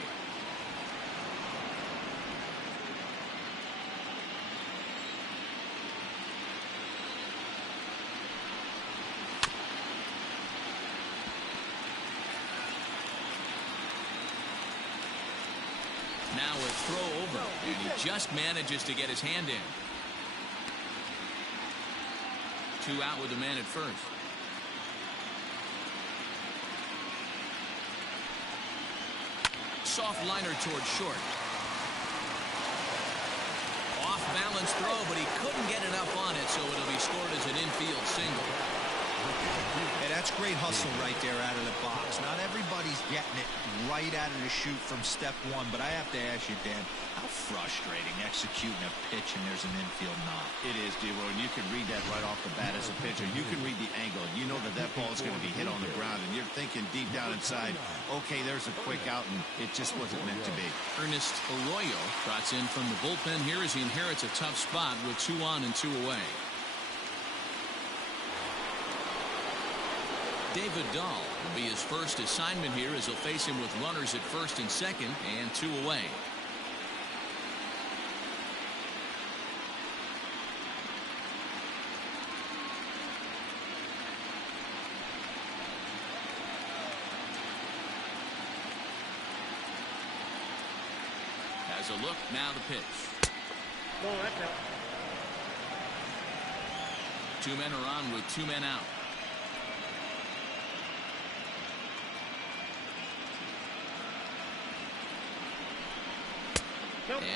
Now a throw over, and he just manages to get his hand in. 2 out with the man at first. Soft liner towards short. Off balance throw, but he couldn't get enough on it, so it'll be scored as an infield single. Hey, that's great hustle right there out of the box. Not everybody's getting it right out of the chute from step 1, but I have to ask you, Dan, how frustrating executing a pitch and there's an infield knock. It is, D-Roy, and you can read that right off the bat as a pitcher. You can read the angle. You know that that ball is going to be hit on the ground, and you're thinking deep down inside, okay, there's a quick out, and it just wasn't meant to be. Ernest Arroyo trots in from the bullpen here as he inherits a tough spot with 2 on and 2 away. David Dahl will be his first assignment here as he'll face him with runners at first and second and 2 away. Has a look, now the pitch. No, that's out. 2 men are on with 2 men out.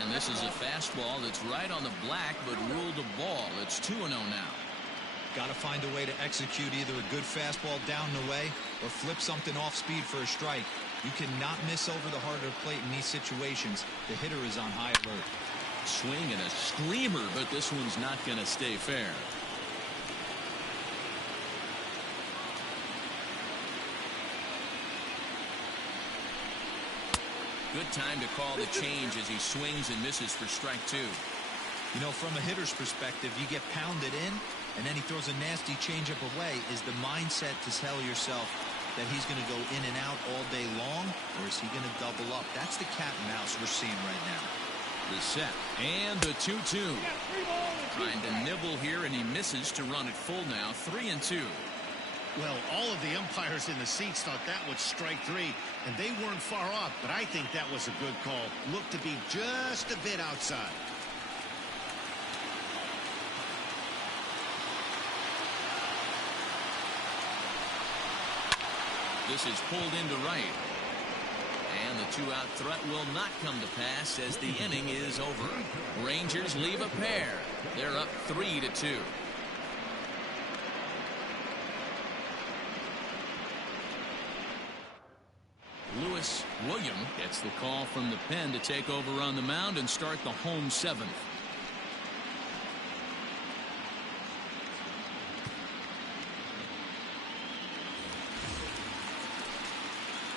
And this is a fastball that's right on the black, but ruled a ball. It's 2-0 now. Got to find a way to execute either a good fastball down the way or flip something off speed for a strike. You cannot miss over the heart of the plate in these situations. The hitter is on high alert. Swing and a screamer, but this one's not going to stay fair. Good time to call the change as he swings and misses for strike 2. You know, from a hitter's perspective, you get pounded in, and then he throws a nasty changeup away. Is the mindset to tell yourself that he's going to go in and out all day long, or is he going to double up? That's the cat and mouse we're seeing right now. The set and the 2-2. Trying to nibble here, and he misses to run it full now. 3-2. Well, all of the umpires in the seats thought that was strike 3, and they weren't far off, but I think that was a good call. Looked to be just a bit outside. This is pulled into right. And the 2-out threat will not come to pass as the inning is over. Rangers leave a pair. They're up 3-2. Lewis William gets the call from the pen to take over on the mound and start the home 7th.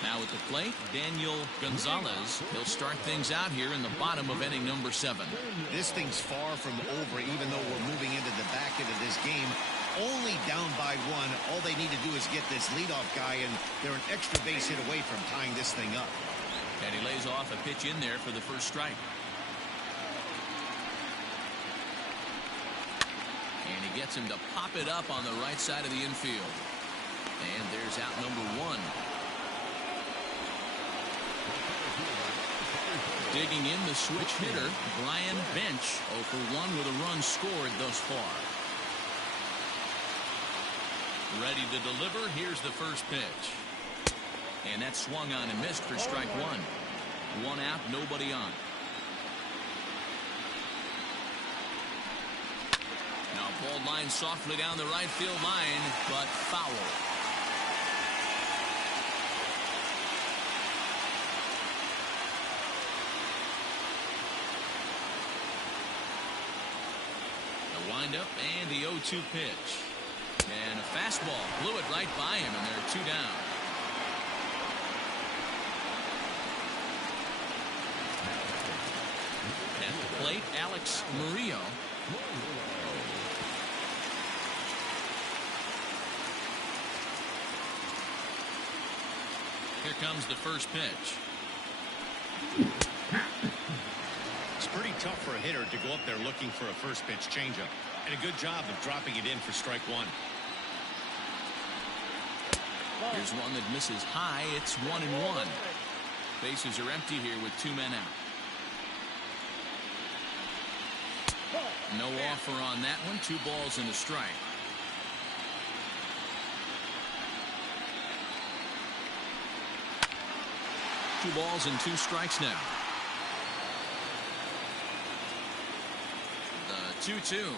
Now at the plate, Daniel Gonzalez. He'll start things out here in the bottom of inning number 7. This thing's far from over, even though we're moving into the back end of this game. Only down by 1. All they need to do is get this leadoff guy, and they're an extra base hit away from tying this thing up. And he lays off a pitch in there for the first strike. And he gets him to pop it up on the right side of the infield. And there's out number 1. Digging in the switch hitter, Brian Bench, 0 for 1 with a run scored thus far. Ready to deliver. Here's the first pitch. And that swung on and missed for strike 1. 1 out, nobody on. Now ball line softly down the right field line, but foul. Windup and the 0-2 pitch. And a fastball blew it right by him, and they're 2 down. At the plate, Alex Murillo. Here comes the first pitch. It's pretty tough for a hitter to go up there looking for a first pitch changeup, and a good job of dropping it in for strike 1. Here's one that misses high. It's 1-1. Bases are empty here with 2 men out. No offer on that one. 2 balls and a strike. Two balls and 2 strikes now. The 2-2.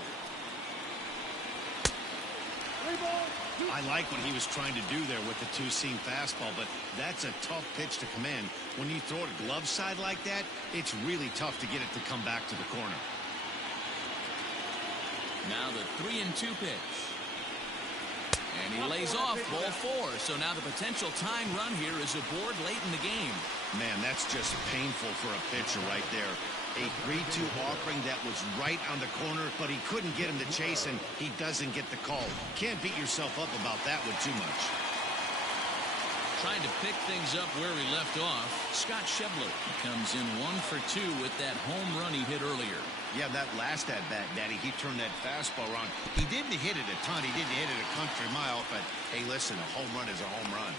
I like what he was trying to do there with the 2-seam fastball, but that's a tough pitch to command. When you throw it glove side like that, it's really tough to get it to come back to the corner. Now the 3-2 pitch. And he lays off ball 4. So now the potential tying run here is aboard late in the game. Man, that's just painful for a pitcher right there. A 3-2 offering that was right on the corner, but he couldn't get him to chase, and he doesn't get the call. Can't beat yourself up about that one too much. Trying to pick things up where he left off. Scott Schebler comes in 1 for 2 with that home run he hit earlier. Yeah, that last at-bat, Daddy, he turned that fastball around. He didn't hit it a ton. He didn't hit it a country mile. But, hey, listen, a home run is a home run.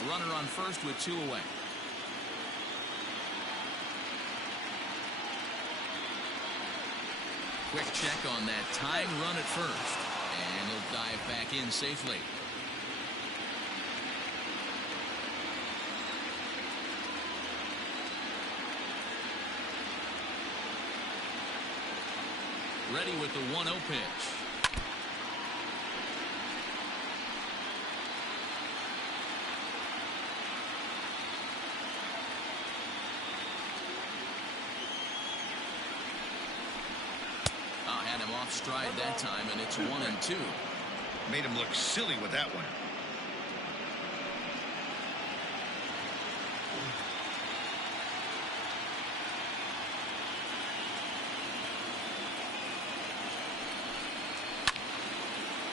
A runner on first with 2 away. Quick check on that tying run at first. And he'll dive back in safely. Ready with the 1-0 pitch. Had him off stride that time, and it's 1-2. Made him look silly with that one.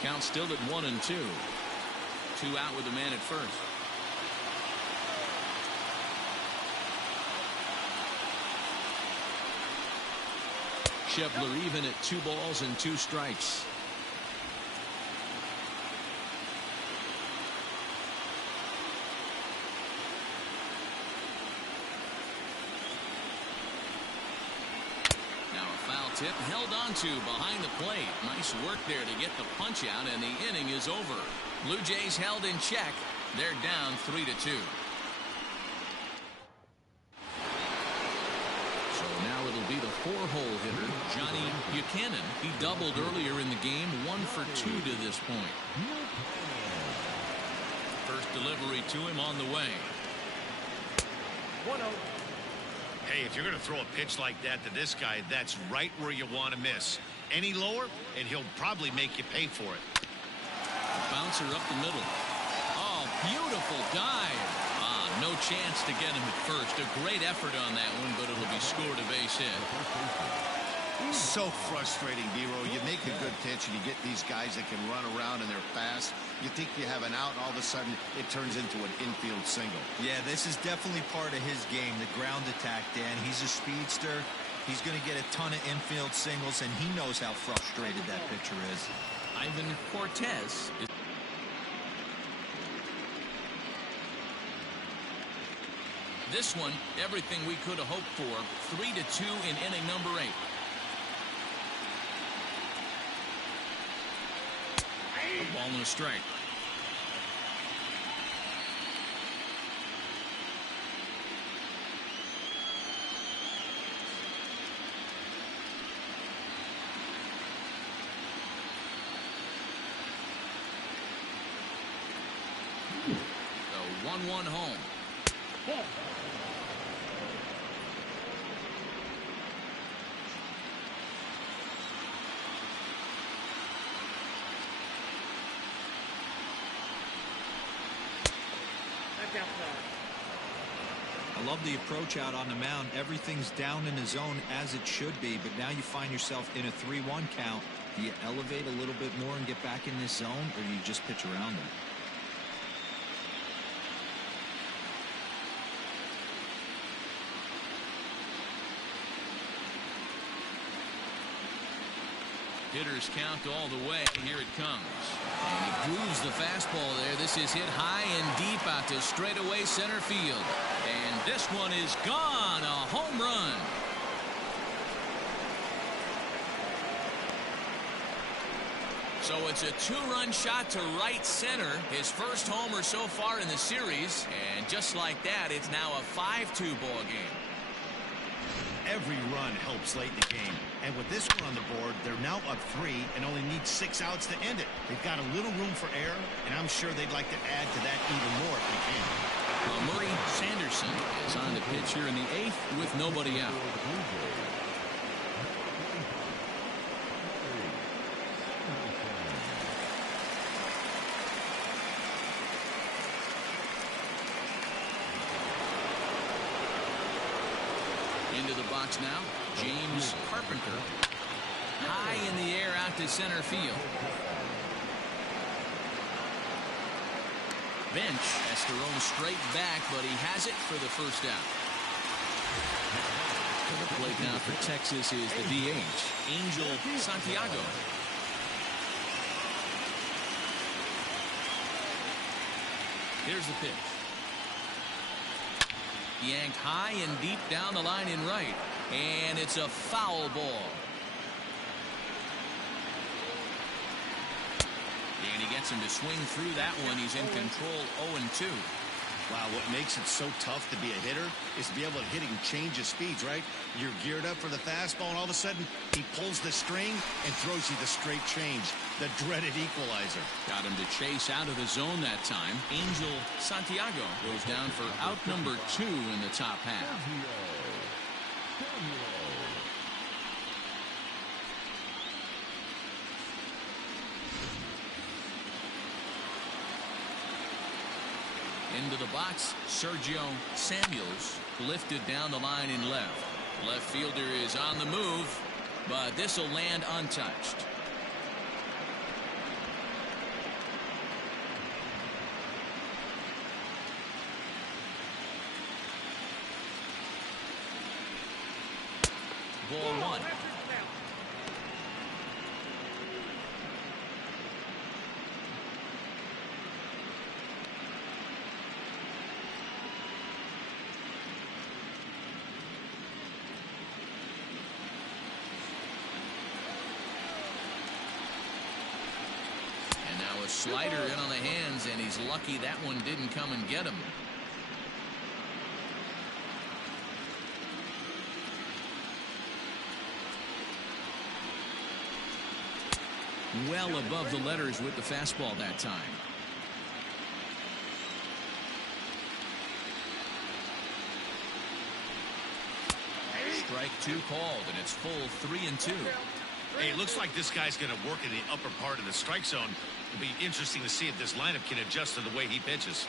Count still at 1-2. 2 out with the man at first. Schebler even at 2 balls and 2 strikes. Now a foul tip held onto behind the plate. Nice work there to get the punch out, and the inning is over. Blue Jays held in check. They're down 3-2. It'll be the 4-hole hitter, Johnny Buchanan. He doubled earlier in the game, 1 for 2 to this point. First delivery to him on the way. 1-0. Hey, if you're going to throw a pitch like that to this guy, that's right where you want to miss. Any lower, and he'll probably make you pay for it. Bouncer up the middle. Oh, beautiful dive. No chance to get him at first. A great effort on that one, but it'll be scored a base hit. So frustrating, D-Row. You make a good pitch and you get these guys that can run around and they're fast. You think you have an out, and all of a sudden it turns into an infield single. Yeah, this is definitely part of his game, the ground attack, Dan. He's a speedster. He's going to get a ton of infield singles, and he knows how frustrated that pitcher is. Ivan Cortez is this one, everything we could have hoped for. 3-2 in inning number 8. A ball and a strike. The 1-1 home. I love the approach out on the mound. Everything's down in the zone as it should be, but now you find yourself in a 3-1 count. Do you elevate a little bit more and get back in this zone, or do you just pitch around it? Hitters count all the way. Here it comes. And he grooves the fastball there. This is hit high and deep out to straightaway center field. And this one is gone. A home run. So it's a 2-run shot to right center. His first homer so far in the series. And just like that, it's now a 5-2 ball game. Every run helps late in the game. And with this one on the board, they're now up 3 and only need 6 outs to end it. They've got a little room for error, and I'm sure they'd like to add to that even more if they can. Murray Sanderson is on the pitch here in the 8th with nobody out. Into the box now, James Carpenter. High in the air out to center field. bench has to roam straight back, but he has it for the first out. So the plate now for Texas is the DH, Angel Santiago. Here's the pitch. Yanked high and deep down the line in right. And it's a foul ball. And he gets him to swing through that one. He's in control 0-2. Wow, what makes it so tough to be a hitter is to be able to hit and change his speeds, right? You're geared up for the fastball, and all of a sudden, he pulls the string and throws you the straight change, the dreaded equalizer. Got him to chase out of the zone that time. Angel Santiago goes down for out number 2 in the top half. Into the box, Sergio Samuels lifted down the line in left. Left fielder is on the move, but this will land untouched. Ball 1. A slider in on the hands, and he's lucky that one didn't come and get him. Well above the letters with the fastball that time. Strike 2 called, and it's full 3-2. Hey, it looks like this guy's going to work in the upper part of the strike zone. It'll be interesting to see if this lineup can adjust to the way he pitches.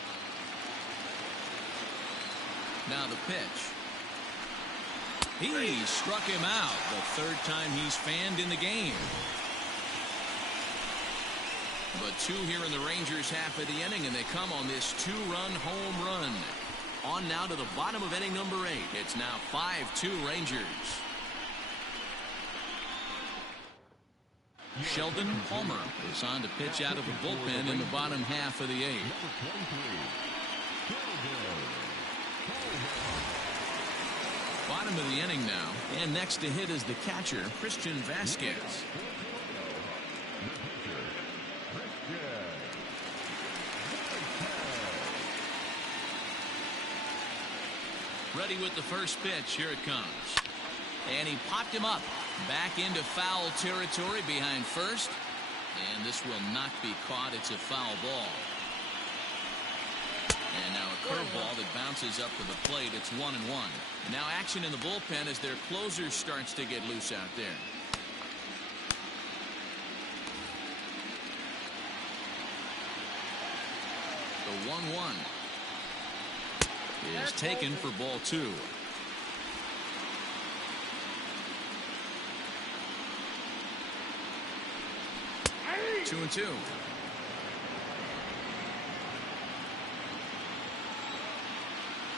Now the pitch. He struck him out. The third time he's fanned in the game. But 2 here in the Rangers half of the inning, and they come on this 2-run home run. On now to the bottom of inning number 8. It's now 5-2 Rangers. Sheldon Palmer is on to pitch out of the bullpen in the bottom half of the 8th. Bottom of the inning now, and next to hit is the catcher, Christian Vasquez. Ready with the first pitch. Here it comes. And he popped him up. Back into foul territory behind first. And this will not be caught. It's a foul ball. And now a curveball that bounces up to the plate. It's 1-1. And now action in the bullpen as their closer starts to get loose out there. The 1-1 is taken for ball 2. Two and 2.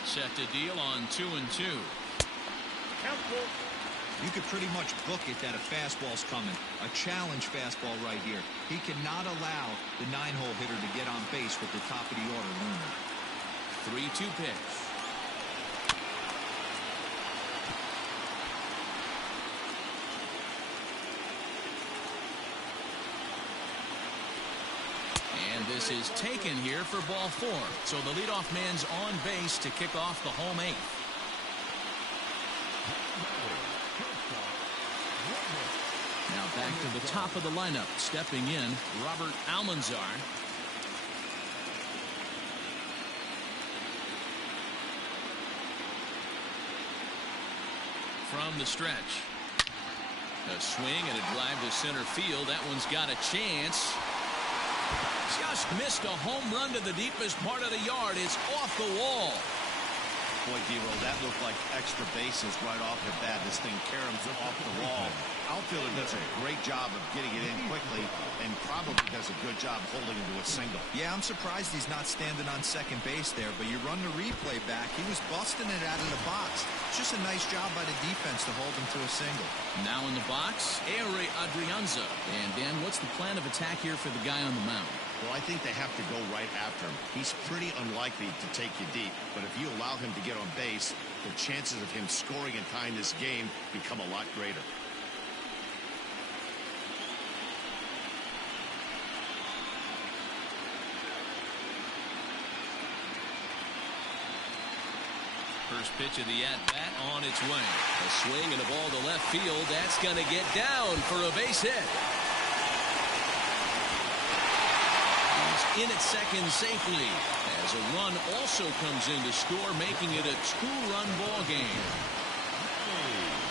Set to deal on 2 and 2. You could pretty much book it that a fastball's coming. A challenge fastball right here. He cannot allow the 9-hole hitter to get on base with the top of the order looming. 3-2 pitch. And this is taken here for ball 4. So the leadoff man's on base to kick off the home 8th. Now back to the top of the lineup. Stepping in, Robert Almanzar. From the stretch. A swing and a drive to center field. That one's got a chance. Just missed a home run to the deepest part of the yard. It's off the wall. Boy, D-Roll, that looked like extra bases right off the bat. This thing caroms off the wall. outfielder does a great job of getting it in quickly and probably does a good job holding him to a single. Yeah, I'm surprised he's not standing on second base there, but you run the replay back. He was busting it out of the box. It's just a nice job by the defense to hold him to a single. Now in the box, Ehire Adrianza. And Dan, what's the plan of attack here for the guy on the mound? Well, I think they have to go right after him. He's pretty unlikely to take you deep, but if you allow him to get on base, the chances of him scoring and tying this game become a lot greater. First pitch of the at-bat on its way. A swing and a ball to left field. That's going to get down for a base hit. He's in at second safely as a run also comes in to score, making it a two-run ball game.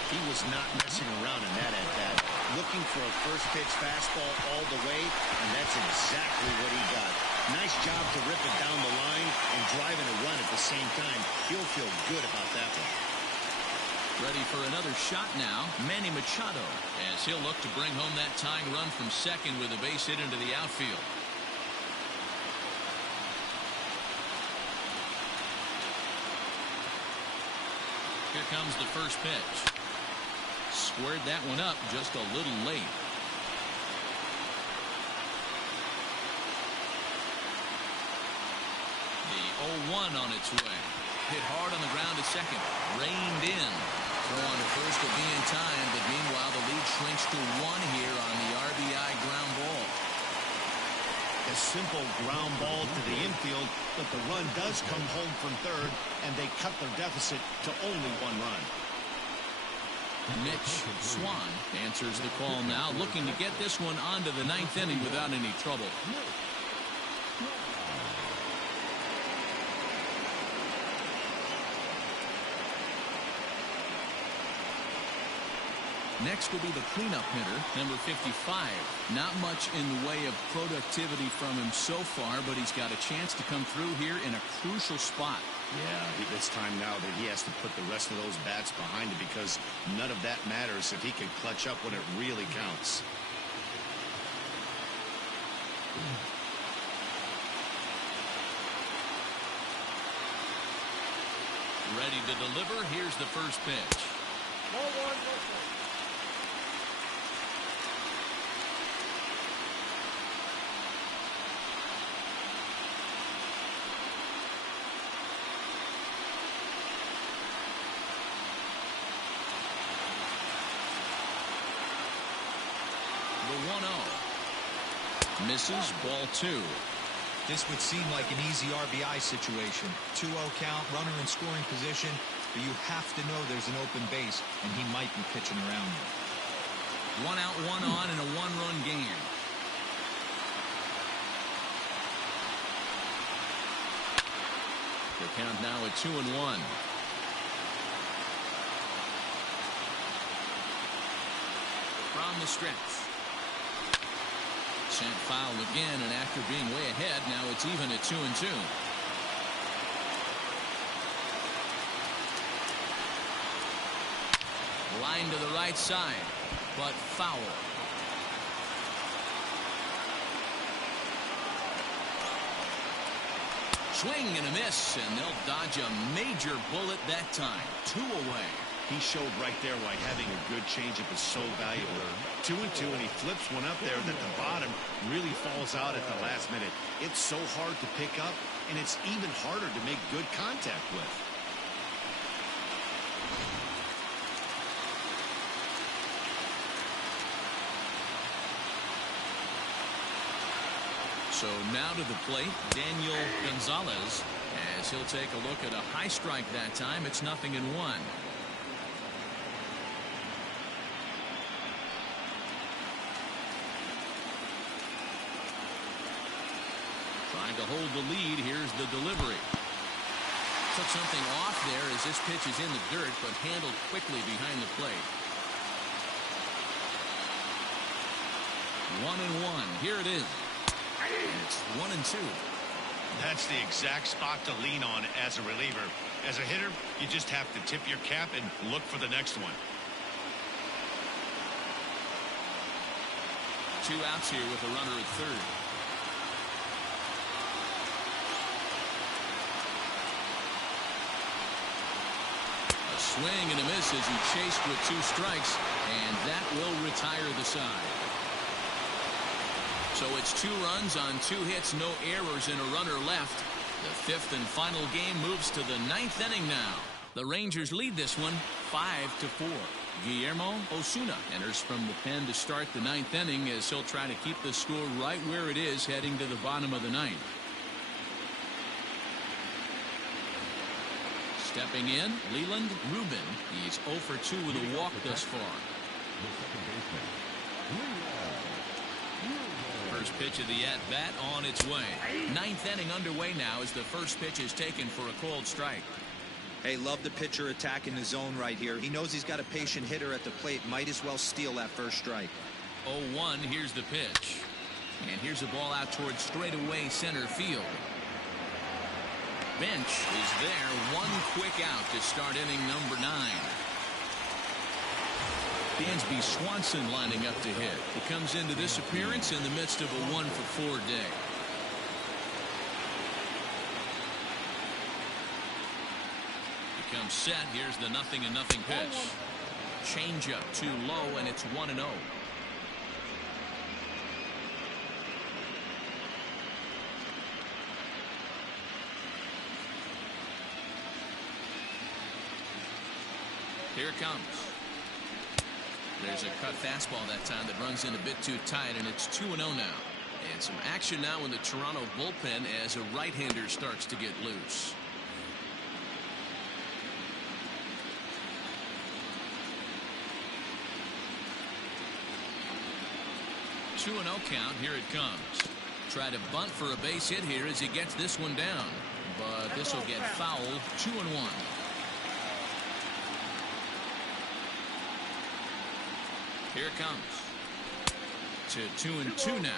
He was not messing around in that at-bat. Looking for a first-pitch fastball all the way, and that's exactly what he got. Nice job to rip it down the line and driving a run at the same time. He'll feel good about that one. Ready for another shot now, Manny Machado, as he'll look to bring home that tying run from second with a base hit into the outfield. Here comes the first pitch. Squared that one up just a little late. The 0-1 on its way. Hit hard on the ground to second. Reined in. Throw on to first will be in time, but meanwhile the lead shrinks to 1 here on the RBI ground ball. A simple ground ball to the infield, but the run does come home from third, and they cut their deficit to only 1 run. Mitch Swan answers the call now, looking to get this one onto the 9th inning without any trouble. Next will be the cleanup hitter, number 55. Not much in the way of productivity from him so far, but he's got a chance to come through here in a crucial spot. Yeah, it's time now that he has to put the rest of those bats behind him, because none of that matters if he can clutch up when it really counts. Ready to deliver. Here's the first pitch. 1-1. The 1-0. Misses, ball 2. This would seem like an easy RBI situation. 2-0 count, runner in scoring position, but you have to know there's an open base, and he might be pitching around you. 1 out, 1 on in a 1-run game. The count now at 2-1. From the stretch. Sent foul again, and after being way ahead, now it's even at 2-2. Line to the right side, but foul. Swing and a miss, and they'll dodge a major bullet that time. 2 away. He showed right there why having a good changeup is so valuable. 2-2, and he flips one up there that the bottom really falls out at the last minute. It's so hard to pick up, and it's even harder to make good contact with. So now to the plate, Daniel Gonzalez, as he'll take a look at a high strike that time. It's 0-1. Trying to hold the lead. Here's the delivery. Took something off there as this pitch is in the dirt, but handled quickly behind the plate. 1-1. Here it is. And it's 1-2. That's the exact spot to lean on as a reliever. As a hitter, you just have to tip your cap and look for the next one. 2 outs here with a runner at third. A swing and a miss as he chased with 2 strikes, and that will retire the side. So it's 2 runs on 2 hits, no errors, and a runner left. The 5th and final game moves to the 9th inning now. The Rangers lead this one 5-4. Guillermo Osuna enters from the pen to start the 9th inning as he'll try to keep the score right where it is heading to the bottom of the 9th. Stepping in, Leland Rubin. He's 0 for 2 with a walk thus far. First pitch of the at-bat on its way. 9th inning underway now as the first pitch is taken for a called strike. Hey, love the pitcher attacking the zone right here. He knows he's got a patient hitter at the plate. Might as well steal that first strike. 0-1, here's the pitch. And here's a ball out towards straightaway center field. Bench is there. 1 quick out to start inning number 9. Dansby Swanson lining up to hit. He comes into this appearance in the midst of a 1-for-4 day. Comes set. Here's the 0-0 pitch. Change up too low, and it's 1-0. Here it comes. There's a cut fastball that time that runs in a bit too tight, and it's 2-0 now. And some action now in the Toronto bullpen as a right-hander starts to get loose. A 2-0 count. Here it comes. Try to bunt for a base hit here as he gets this one down, but this will get fouled. 2-1. Here it comes. To 2-2 now.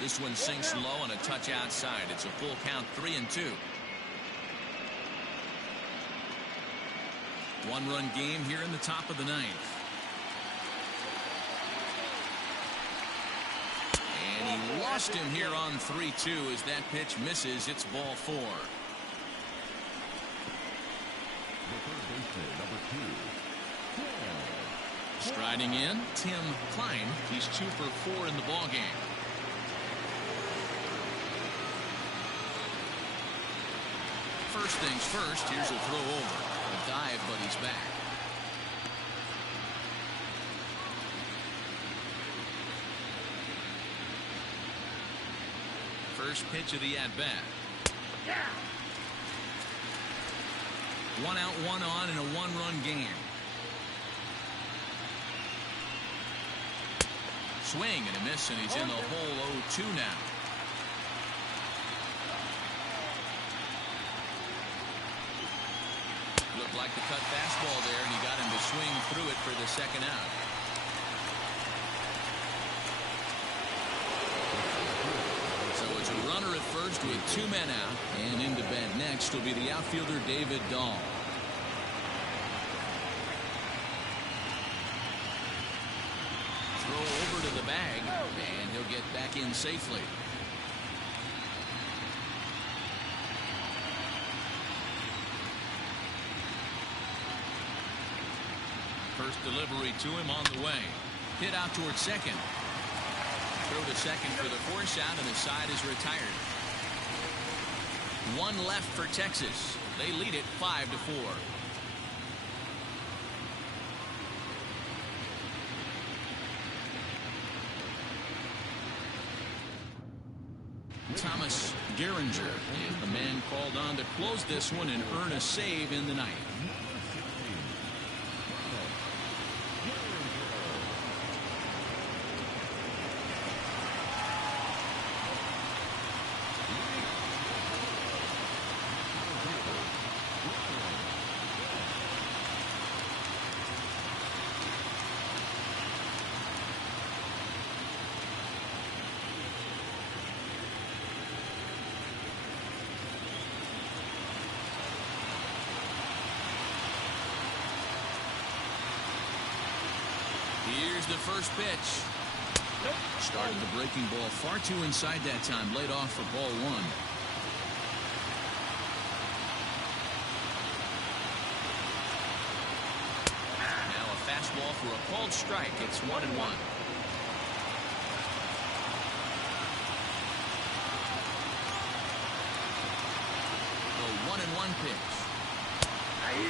This one sinks low and a touch outside. It's a full count. 3-2. 1-run game here in the top of the 9th. And he lost him here on 3-2 as that pitch misses. It's ball 4. Striding in, Tim Klein. He's 2 for 4 in the ballgame. First things first, here's a throw over. A dive, but he's back. First pitch of the at-bat. 1 out, 1 on in a 1-run game. Swing and a miss, and he's in the hole. 0-2 now. Looked like the cut fastball there, and he got him to swing through it for the second out. So it's a runner at first with 2 men out, and into bat next will be the outfielder David Dahl. Throw over to the bag, and he'll get back in safely. First delivery to him on the way. Hit out towards second. Throw to second for the force out, and the side is retired. 1 left for Texas. They lead it 5-4. Thomas Geringer is the man called on to close this one and earn a save in the 9th. Here's the first pitch. Started the breaking ball far too inside that time. Laid off for ball one. Now a fastball for a called strike. It's 1-1. The 1-1 pitch.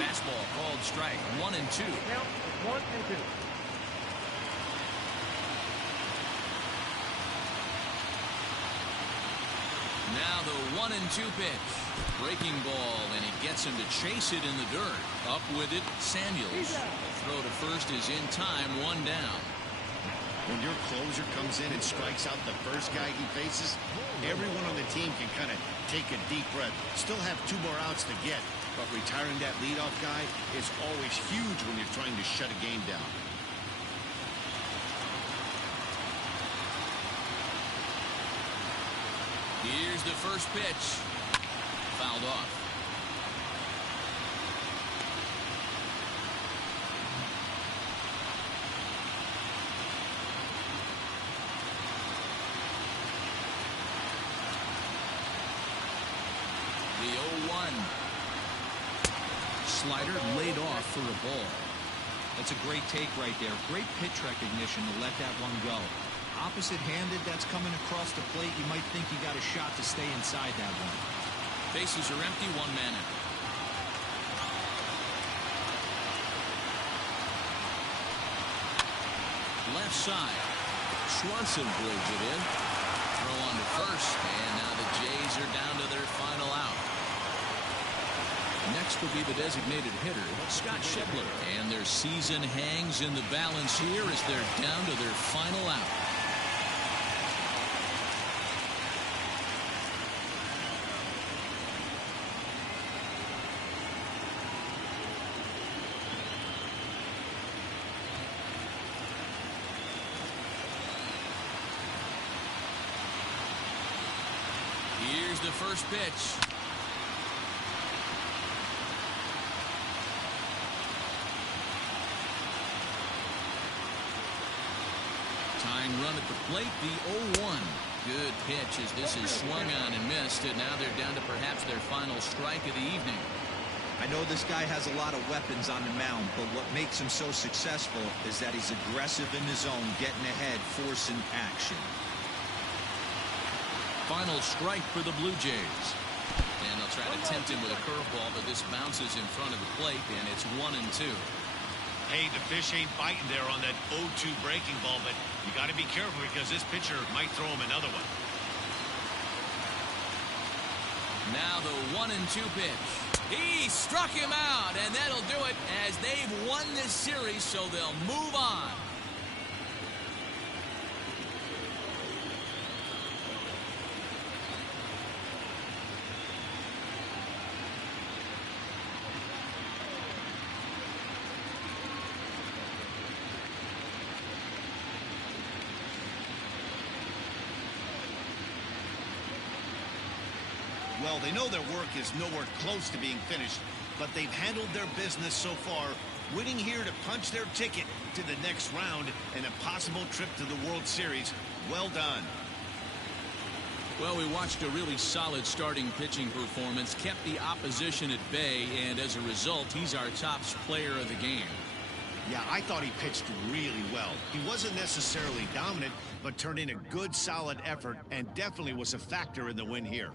Fastball called strike. 1-2. Count 1-2. Now the 1-2 pitch. Breaking ball, and he gets him to chase it in the dirt. Up with it, Samuels. Throw to first is in time, one down. When your closer comes in and strikes out the first guy he faces, everyone on the team can kind of take a deep breath. Still have 2 more outs to get, but retiring that leadoff guy is always huge when you're trying to shut a game down. Here's the first pitch. Fouled off. The 0-1. Slider laid off for a ball. That's a great take right there. Great pitch recognition to let that one go. Opposite-handed, that's coming across the plate. You might think you got a shot to stay inside that one. Bases are empty, 1 man out. Left side. Swanson drills it in. Throw on to first, and now the Jays are down to their final out. Next will be the designated hitter, Scott Schebler. And their season hangs in the balance here as they're down to their final out. Here's the first pitch. Tying run at the plate, the 0-1. Good pitch as this is swung on and missed, and now they're down to perhaps their final strike of the evening. I know this guy has a lot of weapons on the mound, but what makes him so successful is that he's aggressive in the zone, getting ahead, forcing action. Final strike for the Blue Jays. And they'll try to tempt him with a curveball, but this bounces in front of the plate, and it's 1-2. Hey, the fish ain't biting there on that 0-2 breaking ball, but you got to be careful because this pitcher might throw him another one. Now the 1-2 pitch. He struck him out, and that'll do it as they've won this series, so they'll move on. Well, they know their work is nowhere close to being finished, but they've handled their business so far, winning here to punch their ticket to the next round and a possible trip to the World Series. Well done. Well, we watched a really solid starting pitching performance, kept the opposition at bay, and as a result, he's our top player of the game. Yeah, I thought he pitched really well. He wasn't necessarily dominant, but turned in a good, solid effort and definitely was a factor in the win here.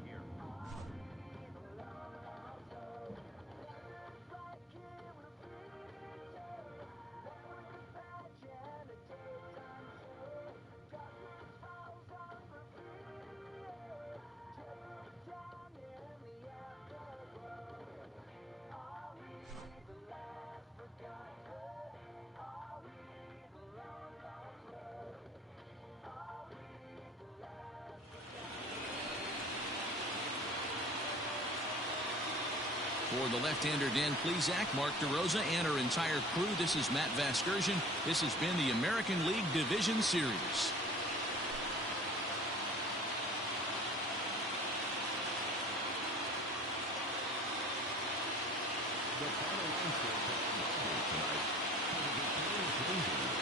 For the left-hander Dan Plesac, Mark DeRosa, and our entire crew, this is Matt Vasgersian. This has been the American League Division Series. The final line score for the Bluejays tonight.